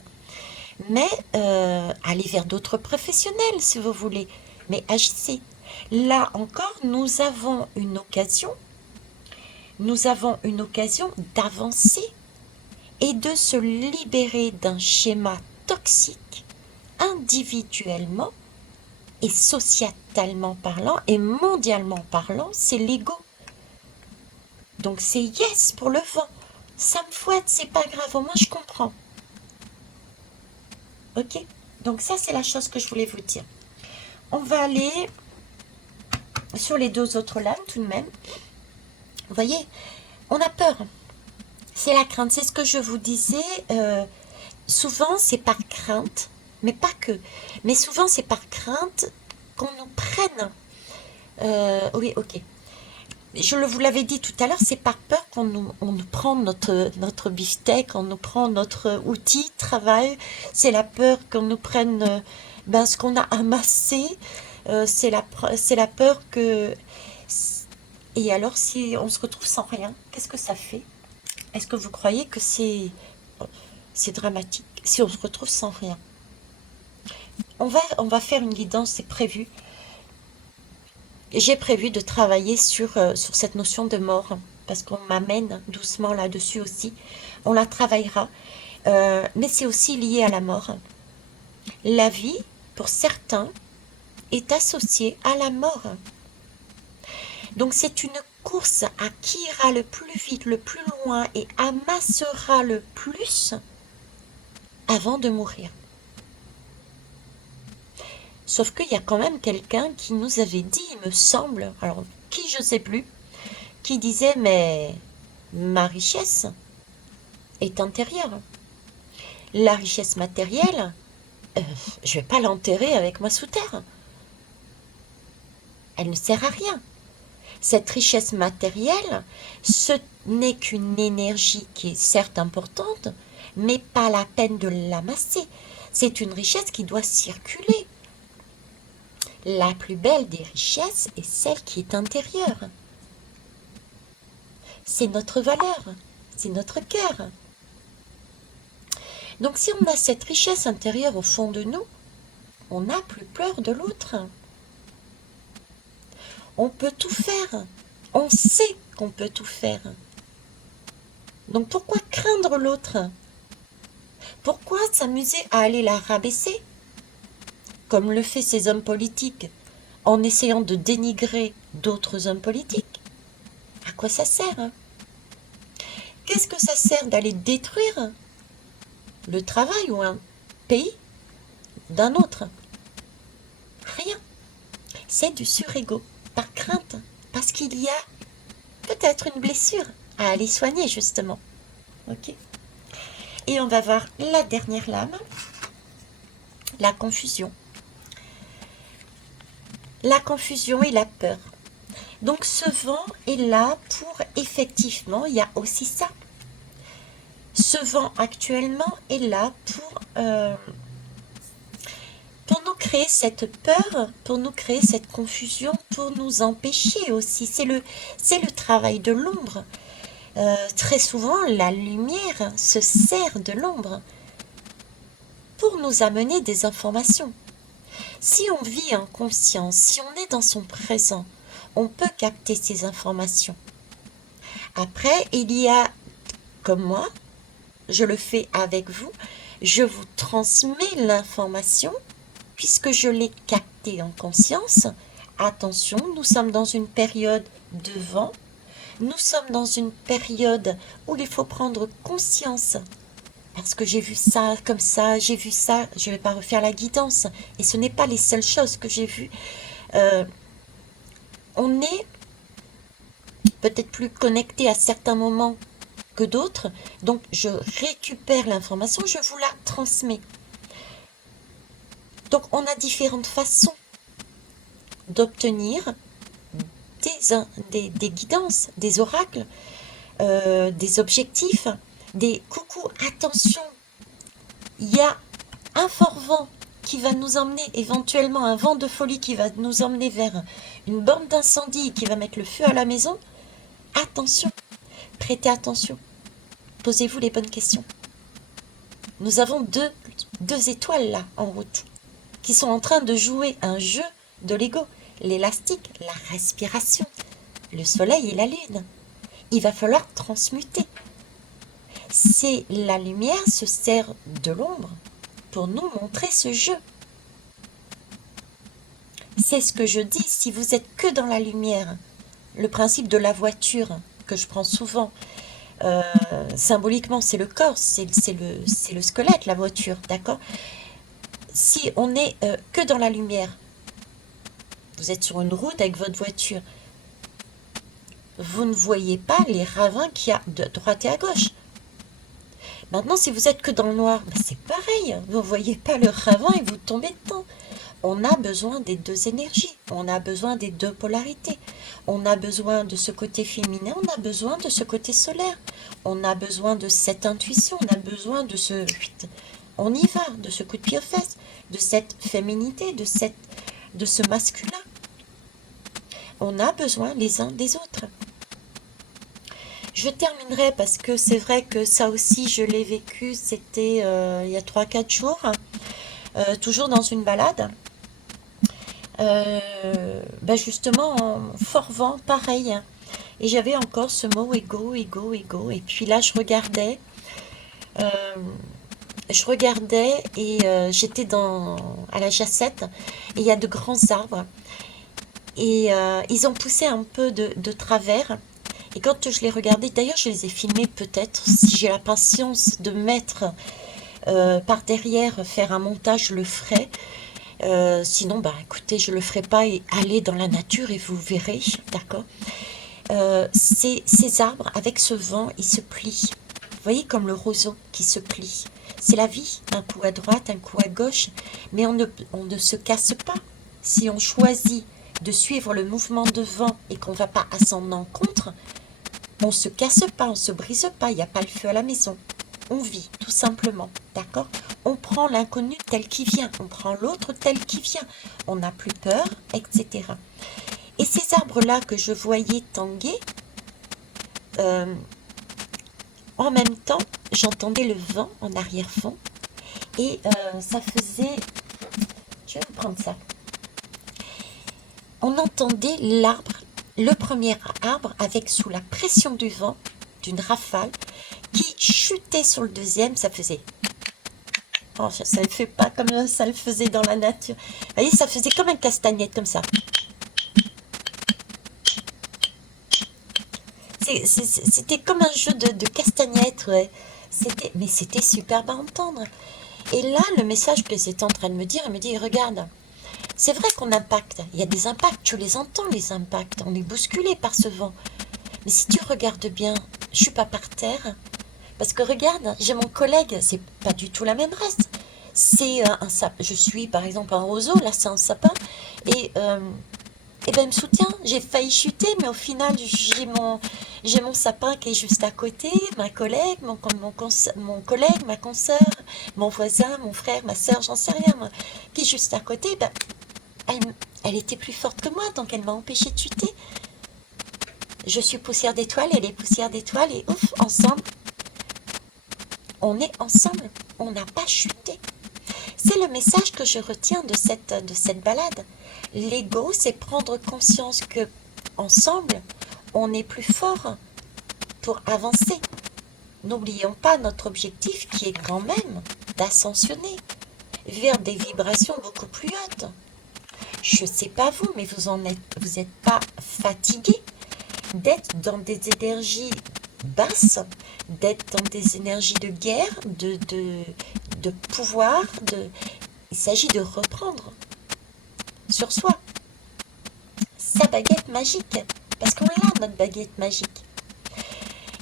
Mais allez vers d'autres professionnels si vous voulez. Mais agissez. Là encore, nous avons une occasion d'avancer et de se libérer d'un schéma toxique individuellement et sociétalement parlant et mondialement parlant, c'est l'ego. Donc c'est yes pour le vent. Ça me fouette, c'est pas grave, au moins je comprends. Ok? Donc ça, c'est la chose que je voulais vous dire. On va aller sur les deux autres lames tout de même. Vous voyez, on a peur. C'est la crainte. C'est ce que je vous disais. Souvent, c'est par crainte, mais pas que. Mais souvent, c'est par crainte qu'on nous prenne. Oui, ok. Je vous l'avais dit tout à l'heure, c'est par peur on nous prend notre beefsteak, on nous prend notre outil de travail. C'est la peur qu'on nous prenne ce qu'on a amassé. C'est la peur que... Et alors, si on se retrouve sans rien, qu'est-ce que ça fait? Est-ce que vous croyez que c'est dramatique si on se retrouve sans rien? On va faire une guidance, c'est prévu. J'ai prévu de travailler sur cette notion de mort. parce qu'on m'amène doucement là-dessus aussi. On la travaillera. Mais c'est aussi lié à la mort. La vie, pour certains, est associée à la mort. Donc c'est une course à qui ira le plus vite, le plus loin et amassera le plus avant de mourir. Sauf qu'il y a quand même quelqu'un qui nous avait dit, il me semble, alors qui je sais plus, qui disait mais ma richesse est intérieure. La richesse matérielle, je vais pas l'enterrer avec moi sous terre. Elle ne sert à rien. Cette richesse matérielle, ce n'est qu'une énergie qui est certes importante, mais pas la peine de l'amasser. C'est une richesse qui doit circuler. La plus belle des richesses est celle qui est intérieure. C'est notre valeur, c'est notre cœur. Donc si on a cette richesse intérieure au fond de nous, on n'a plus peur de l'autre. On peut tout faire. On sait qu'on peut tout faire. Donc pourquoi craindre l'autre? Pourquoi s'amuser à aller la rabaisser, comme le fait ces hommes politiques, en essayant de dénigrer d'autres hommes politiques? À quoi ça sert, hein? Qu'est-ce que ça sert d'aller détruire le travail ou un pays d'un autre? Rien. C'est du surego, par crainte, parce qu'il y a peut-être une blessure à aller soigner, justement. Ok. Et on va voir la dernière lame, la confusion. La confusion et la peur. Donc ce vent est là pour, effectivement, il y a aussi ça. Ce vent actuellement est là pour nous créer cette peur, pour nous créer cette confusion, pour nous empêcher aussi. C'est le travail de l'ombre. Très souvent, la lumière se sert de l'ombre pour nous amener des informations. Si on vit en conscience, si on est dans son présent, on peut capter ces informations. Après, il y a, comme moi, je le fais avec vous, je vous transmets l'information puisque je l'ai captée en conscience. Attention, nous sommes dans une période de vent, nous sommes dans une période où il faut prendre conscience. Parce que j'ai vu ça comme ça, j'ai vu ça, je ne vais pas refaire la guidance. Et ce n'est pas les seules choses que j'ai vues. On est peut-être plus connecté à certains moments que d'autres. Donc, je récupère l'information, je vous la transmets. Donc, on a différentes façons d'obtenir des guidances, des oracles, des objectifs, des coucou, attention, il y a un fort vent qui va nous emmener, éventuellement un vent de folie qui va nous emmener vers une borne d'incendie qui va mettre le feu à la maison. Attention, prêtez attention, posez-vous les bonnes questions. Nous avons deux étoiles là en route qui sont en train de jouer un jeu de l'ego, l'élastique, la respiration, le soleil et la lune. Il va falloir transmuter. C'est la lumière se sert de l'ombre pour nous montrer ce jeu. C'est ce que je dis, si vous êtes que dans la lumière, le principe de la voiture que je prends souvent, symboliquement c'est le corps, c'est le squelette, la voiture, d'accord? Si on n'est que dans la lumière, vous êtes sur une route avec votre voiture, vous ne voyez pas les ravins qu'il y a de droite et à gauche. Maintenant, si vous êtes que dans le noir, c'est pareil, vous ne voyez pas le ravin et vous tombez dedans. On a besoin des deux énergies, on a besoin des deux polarités, on a besoin de ce côté féminin, on a besoin de ce côté solaire, on a besoin de cette intuition, on a besoin de ce... On y va, de ce coup de pied aux fesses, de cette féminité, de ce masculin. On a besoin les uns des autres. Je terminerai parce que c'est vrai que ça aussi je l'ai vécu, c'était il y a 3-4 jours, toujours dans une balade. Justement, en fort vent, pareil. Et j'avais encore ce mot ego, ego, ego. Et puis là, euh, je regardais et j'étais à la Jacette. Et il y a de grands arbres. Et ils ont poussé un peu de travers. Et quand je les regardais, d'ailleurs, je les ai filmés peut-être, si j'ai la patience de mettre par derrière, faire un montage, je le ferai. Sinon, bah écoutez, je le ferai pas et allez dans la nature et vous verrez, d'accord. Ces arbres, avec ce vent, ils se plient. Vous voyez, comme le roseau qui se plie. C'est la vie, un coup à droite, un coup à gauche, mais on ne se casse pas. Si on choisit de suivre le mouvement de vent et qu'on ne va pas à son encontre, on ne se casse pas, on ne se brise pas, il n'y a pas le feu à la maison. On vit, tout simplement, d'accord. On prend l'inconnu tel qu'il vient, on prend l'autre tel qu'il vient, on n'a plus peur, etc. Et ces arbres-là que je voyais tanguer, euh, en même temps, j'entendais le vent en arrière-fond et ça faisait... Je vais vous prendre ça. On entendait l'arbre, le premier arbre, avec sous la pression du vent, d'une rafale, qui chutait sur le deuxième, ça faisait... Oh, ça ne fait pas comme ça le faisait dans la nature. Vous voyez, ça faisait comme un castagnette, comme ça. C'était comme un jeu de castagnettes, ouais. Mais c'était superbe à entendre. Et là, le message que c'était en train de me dire, il me dit, regarde, c'est vrai qu'on impacte. Il y a des impacts, tu les entends, les impacts. On est bousculé par ce vent. Mais si tu regardes bien, je suis pas par terre. Parce que regarde, j'ai mon collègue, c'est pas du tout la même race. C'est un sapin. Je suis par exemple un roseau, là c'est un sapin. Et ben, il me soutient. J'ai failli chuter, mais au final, j'ai mon sapin qui est juste à côté, ma collègue, mon collègue, ma consoeur, mon voisin, mon frère, ma soeur, j'en sais rien, moi, qui est juste à côté. Ben, elle, elle était plus forte que moi, donc elle m'a empêché de chuter. Je suis poussière d'étoile, elle est poussière d'étoile, et ouf, ensemble, on est ensemble. On n'a pas chuté. C'est le message que je retiens de cette balade. L'ego, c'est prendre conscience que ensemble, on est plus fort pour avancer. N'oublions pas notre objectif qui est quand même d'ascensionner vers des vibrations beaucoup plus hautes. Je ne sais pas vous, mais vous n'êtes pas fatigué d'être dans des énergies basses, d'être dans des énergies de guerre, de pouvoir. Il s'agit de reprendre sur soi sa baguette magique, parce qu'on a notre baguette magique.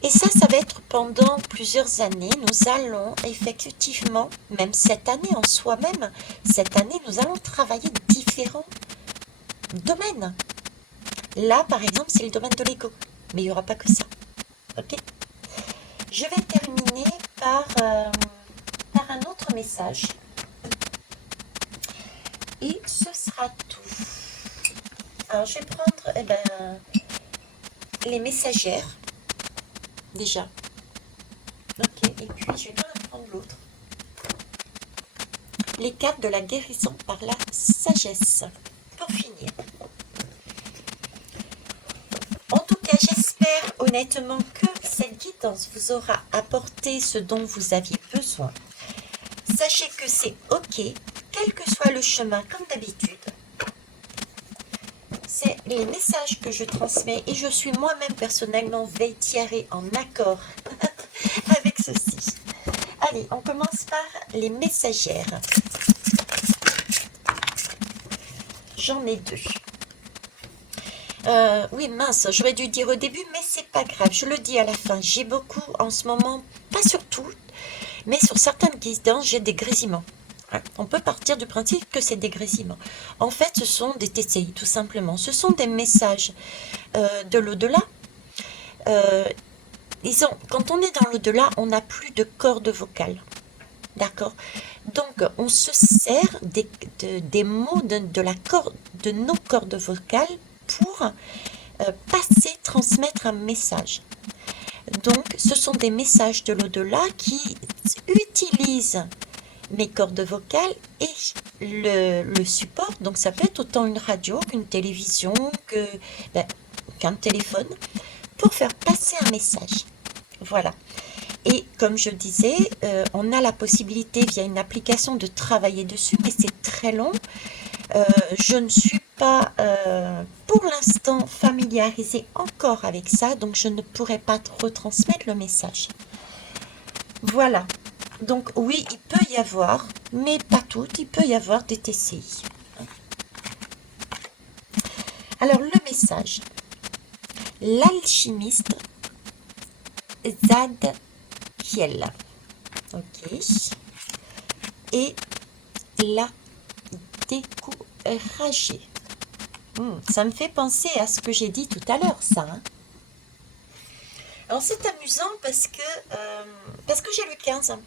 Et ça va être pendant plusieurs années. Nous allons effectivement, même cette année en soi-même, cette année, nous allons travailler différents domaines. Là, par exemple, c'est le domaine de l'ego, mais il n'y aura pas que ça. Ok ? Je vais terminer par un autre message. Et ce sera tout. Alors, je vais prendre les messagères. Déjà. Ok, et puis je vais quand même prendre l'autre. Les cartes de la guérison par la sagesse. Pour finir. En tout cas, j'espère honnêtement que cette guidance vous aura apporté ce dont vous aviez besoin. Sachez que c'est ok, quel que soit le chemin, comme d'habitude. C'est les messages que je transmets et je suis moi-même personnellement veilletière et en accord avec ceci. Allez, on commence par les messagères. J'en ai deux. Oui, mince, j'aurais dû dire au début, mais c'est pas grave, je le dis à la fin. J'ai beaucoup en ce moment, pas sur tout, mais sur certaines guidances, j'ai des grésillements. On peut partir du principe que c'est des grésillements. En fait, ce sont des TCI, tout simplement. Ce sont des messages de l'au-delà. Disons, quand on est dans l'au-delà, on n'a plus de cordes vocales. D'accord? Donc, on se sert des mots de nos cordes vocales pour transmettre un message. Donc, ce sont des messages de l'au-delà qui utilisent mes cordes vocales et le support. Donc, ça peut être autant une radio qu'une télévision, qu'un téléphone, pour faire passer un message. Voilà. Et comme je disais, on a la possibilité via une application de travailler dessus, mais c'est très long. Je ne suis pas pour l'instant familiarisée encore avec ça, donc je ne pourrais pas retransmettre le message. Voilà. Donc oui, il peut y avoir, mais pas toutes, il peut y avoir des TCI. Alors le message. L'alchimiste Zadkiel. Ok. Et la découragée. Ça me fait penser à ce que j'ai dit tout à l'heure, ça. Hein. Alors c'est amusant parce que j'ai le 15.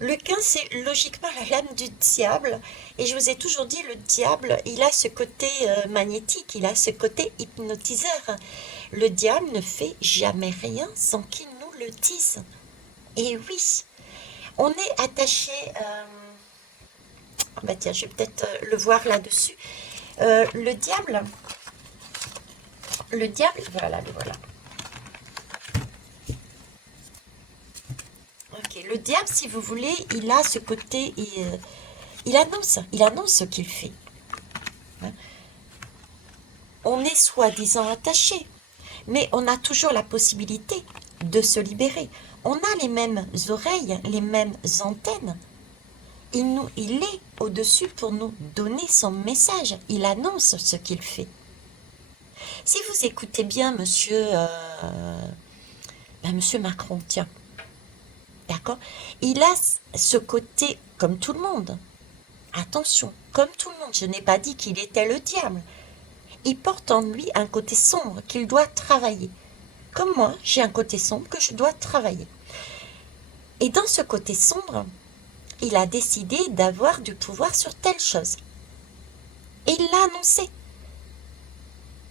Le 15, c'est logiquement la lame du diable. Et je vous ai toujours dit, le diable, il a ce côté magnétique, il a ce côté hypnotiseur. Le diable ne fait jamais rien sans qu'il nous le dise. Et oui, on est attaché... bah tiens, je vais peut-être le voir là-dessus. Le diable, voilà, le voilà. Ok, le diable, si vous voulez, il a ce côté, il annonce ce qu'il fait. Hein. On est soi-disant attaché, mais on a toujours la possibilité de se libérer. On a les mêmes oreilles, les mêmes antennes. Il est au-dessus pour nous donner son message. Il annonce ce qu'il fait. Si vous écoutez bien monsieur Macron, tiens, d'accord, il a ce côté, comme tout le monde, attention, comme tout le monde, je n'ai pas dit qu'il était le diable, il porte en lui un côté sombre qu'il doit travailler. Comme moi, j'ai un côté sombre que je dois travailler. Et dans ce côté sombre, il a décidé d'avoir du pouvoir sur telle chose. Et il l'a annoncé.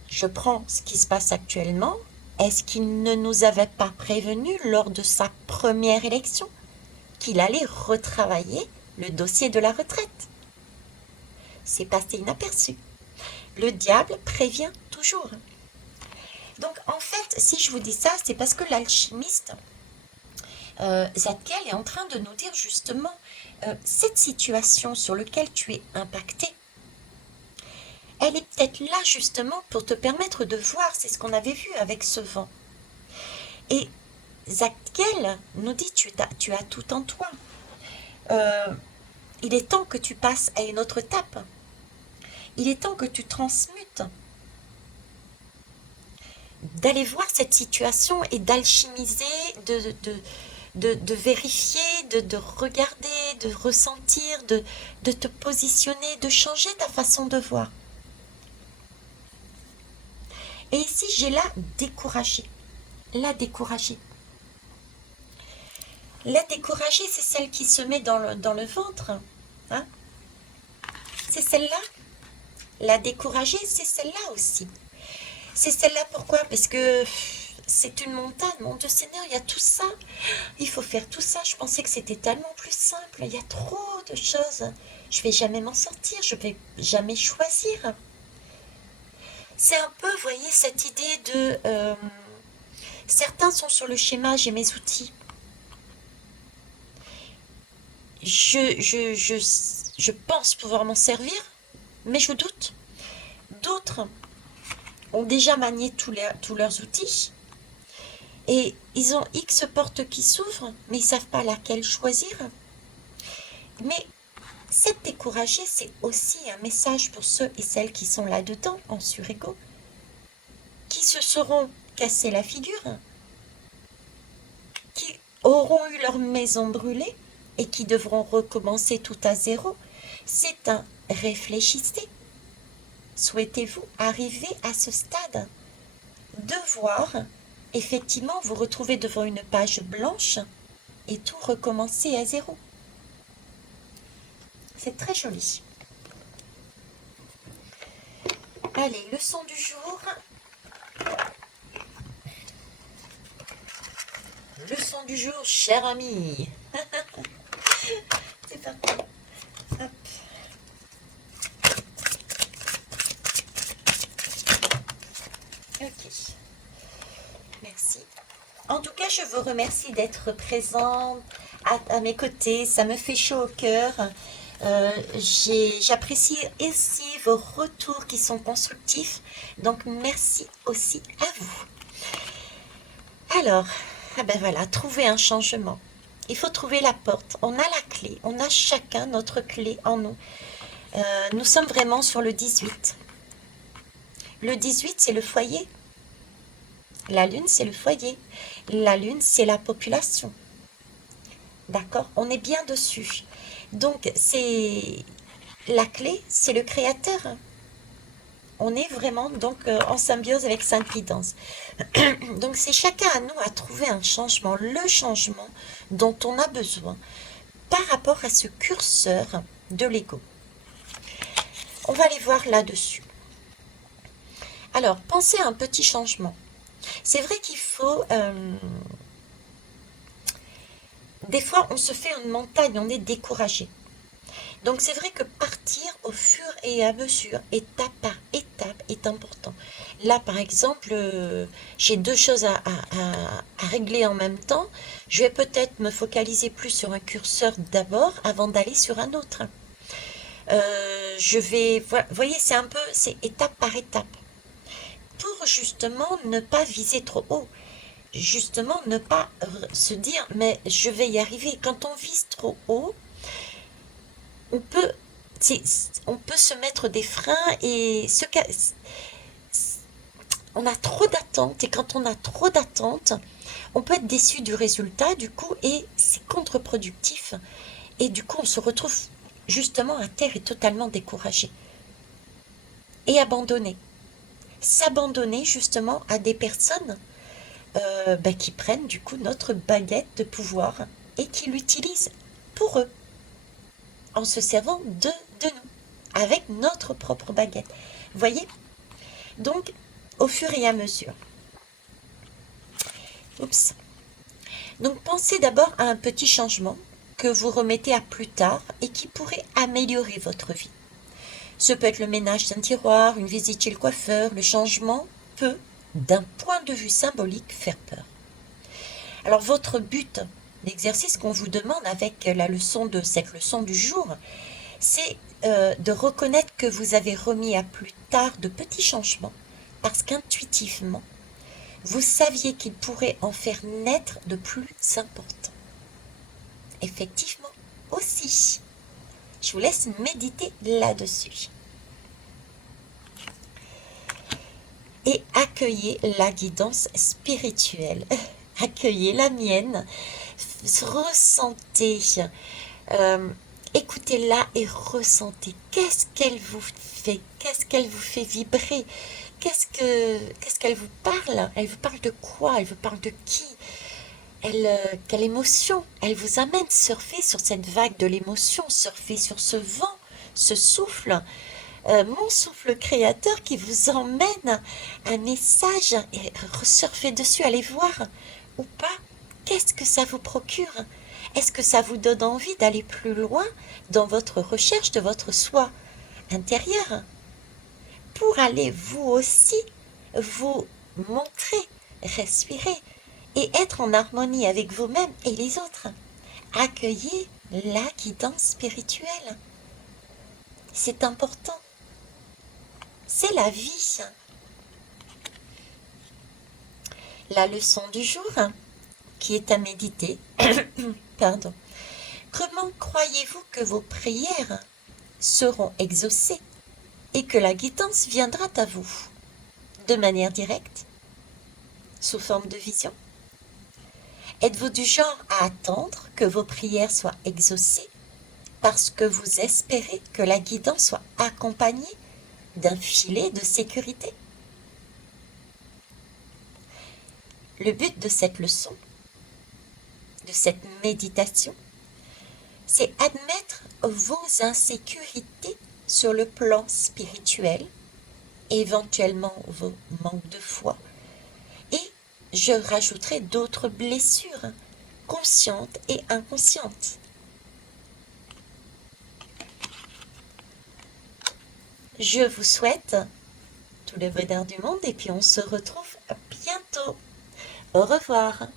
Je prends ce qui se passe actuellement. Est-ce qu'il ne nous avait pas prévenu lors de sa première élection qu'il allait retravailler le dossier de la retraite? C'est passé inaperçu. Le diable prévient toujours. Donc en fait, si je vous dis ça, c'est parce que l'alchimiste Zadkiel est en train de nous dire justement cette situation sur laquelle tu es impacté, elle est peut-être là justement pour te permettre de voir, c'est ce qu'on avait vu avec ce vent. Et Zadkiel nous dit tu as tout en toi. Il est temps que tu passes à une autre étape. Il est temps que tu transmutes. D'aller voir cette situation et d'alchimiser, de vérifier, de regarder, de ressentir, de te positionner, de changer ta façon de voir. Et ici, j'ai la découragée. La découragée. La découragée, c'est celle qui se met dans le ventre. Hein? C'est celle-là. La découragée, c'est celle-là aussi. C'est celle-là, pourquoi? Parce que c'est une montagne. Mon Dieu Seigneur, il y a tout ça. Il faut faire tout ça. Je pensais que c'était tellement plus simple. Il y a trop de choses. Je vais jamais m'en sortir. Je vais jamais choisir. C'est un peu, vous voyez, cette idée de... certains sont sur le schéma, j'ai mes outils. Je pense pouvoir m'en servir, mais je doute. D'autres ont déjà manié tous leurs outils et ils ont X portes qui s'ouvrent, mais ils ne savent pas laquelle choisir. Mais cette découragée, c'est aussi un message pour ceux et celles qui sont là-dedans, en sur-égo, qui se seront cassés la figure, qui auront eu leur maison brûlée et qui devront recommencer tout à zéro. C'est un réfléchissez. Souhaitez-vous arriver à ce stade de voir effectivement vous retrouver devant une page blanche et tout recommencer à zéro? C'est très joli. Allez, leçon du jour. Leçon du jour, cher ami. C'est parti. Hop. Ok. Merci. En tout cas, je vous remercie d'être présent à mes côtés. Ça me fait chaud au cœur. J'apprécie aussi vos retours qui sont constructifs. Donc, merci aussi à vous. Alors, ah ben voilà, trouver un changement. Il faut trouver la porte. On a la clé. On a chacun notre clé en nous. Nous sommes vraiment sur le 18. Le 18, c'est le foyer. La lune, c'est le foyer. La lune, c'est la population. D'accord? On est bien dessus. Donc, c'est la clé, c'est le créateur. On est vraiment donc en symbiose avec Sainte Guidance. Donc, c'est chacun à nous à trouver un changement, le changement dont on a besoin par rapport à ce curseur de l'ego. On va aller voir là-dessus. Alors, pensez à un petit changement. C'est vrai qu'il faut... des fois, on se fait une montagne, on est découragé. Donc, c'est vrai que partir au fur et à mesure, étape par étape, est important. Là, par exemple, j'ai deux choses à régler en même temps. Je vais peut-être me focaliser plus sur un curseur d'abord avant d'aller sur un autre. Vous voyez, c'est étape par étape. Pour justement ne pas viser trop haut. Justement, ne pas se dire, mais je vais y arriver. Quand on vise trop haut, on peut, on peut se mettre des freins et on a trop d'attentes. Et quand on a trop d'attentes, on peut être déçu du résultat, du coup, et c'est contre-productif. Et du coup, on se retrouve justement à terre et totalement découragé. Et abandonné. S'abandonner justement à des personnes qui prennent du coup notre baguette de pouvoir et qui l'utilisent pour eux, en se servant de nous, avec notre propre baguette. Vous voyez? Donc, au fur et à mesure. Oups. Donc, pensez d'abord à un petit changement que vous remettez à plus tard et qui pourrait améliorer votre vie. Ce peut être le ménage d'un tiroir, une visite chez le coiffeur. Le changement peut, d'un point de vue symbolique, faire peur. Alors, votre but, l'exercice qu'on vous demande avec cette leçon du jour, c'est de reconnaître que vous avez remis à plus tard de petits changements parce qu'intuitivement, vous saviez qu'il pourrait en faire naître de plus importants. Effectivement, aussi. Je vous laisse méditer là-dessus. Et accueillez la guidance spirituelle. Accueillez la mienne. Ressentez. Écoutez-la et ressentez. Qu'est-ce qu'elle vous fait? Qu'est-ce qu'elle vous fait vibrer? Qu'est-ce qu'elle vous parle? Elle vous parle de quoi? Elle vous parle de qui? Quelle émotion? Elle vous amène surfer sur cette vague de l'émotion, surfer sur ce vent, ce souffle. Mon souffle créateur qui vous emmène un message et surfez dessus, allez voir ou pas. Qu'est-ce que ça vous procure? Est-ce que ça vous donne envie d'aller plus loin dans votre recherche de votre soi intérieur pour aller vous aussi vous montrer, respirer et être en harmonie avec vous-même et les autres? Accueillez la guidance spirituelle. C'est important. C'est la vie. La leçon du jour qui est à méditer. Pardon. Comment croyez-vous que vos prières seront exaucées et que la guidance viendra à vous? De manière directe? Sous forme de vision? Êtes-vous du genre à attendre que vos prières soient exaucées parce que vous espérez que la guidance soit accompagnée d'un filet de sécurité? Le but de cette leçon, de cette méditation, c'est admettre vos insécurités sur le plan spirituel, éventuellement vos manques de foi, et je rajouterai d'autres blessures, conscientes et inconscientes. Je vous souhaite tout le bonheur du monde et puis on se retrouve bientôt. Au revoir.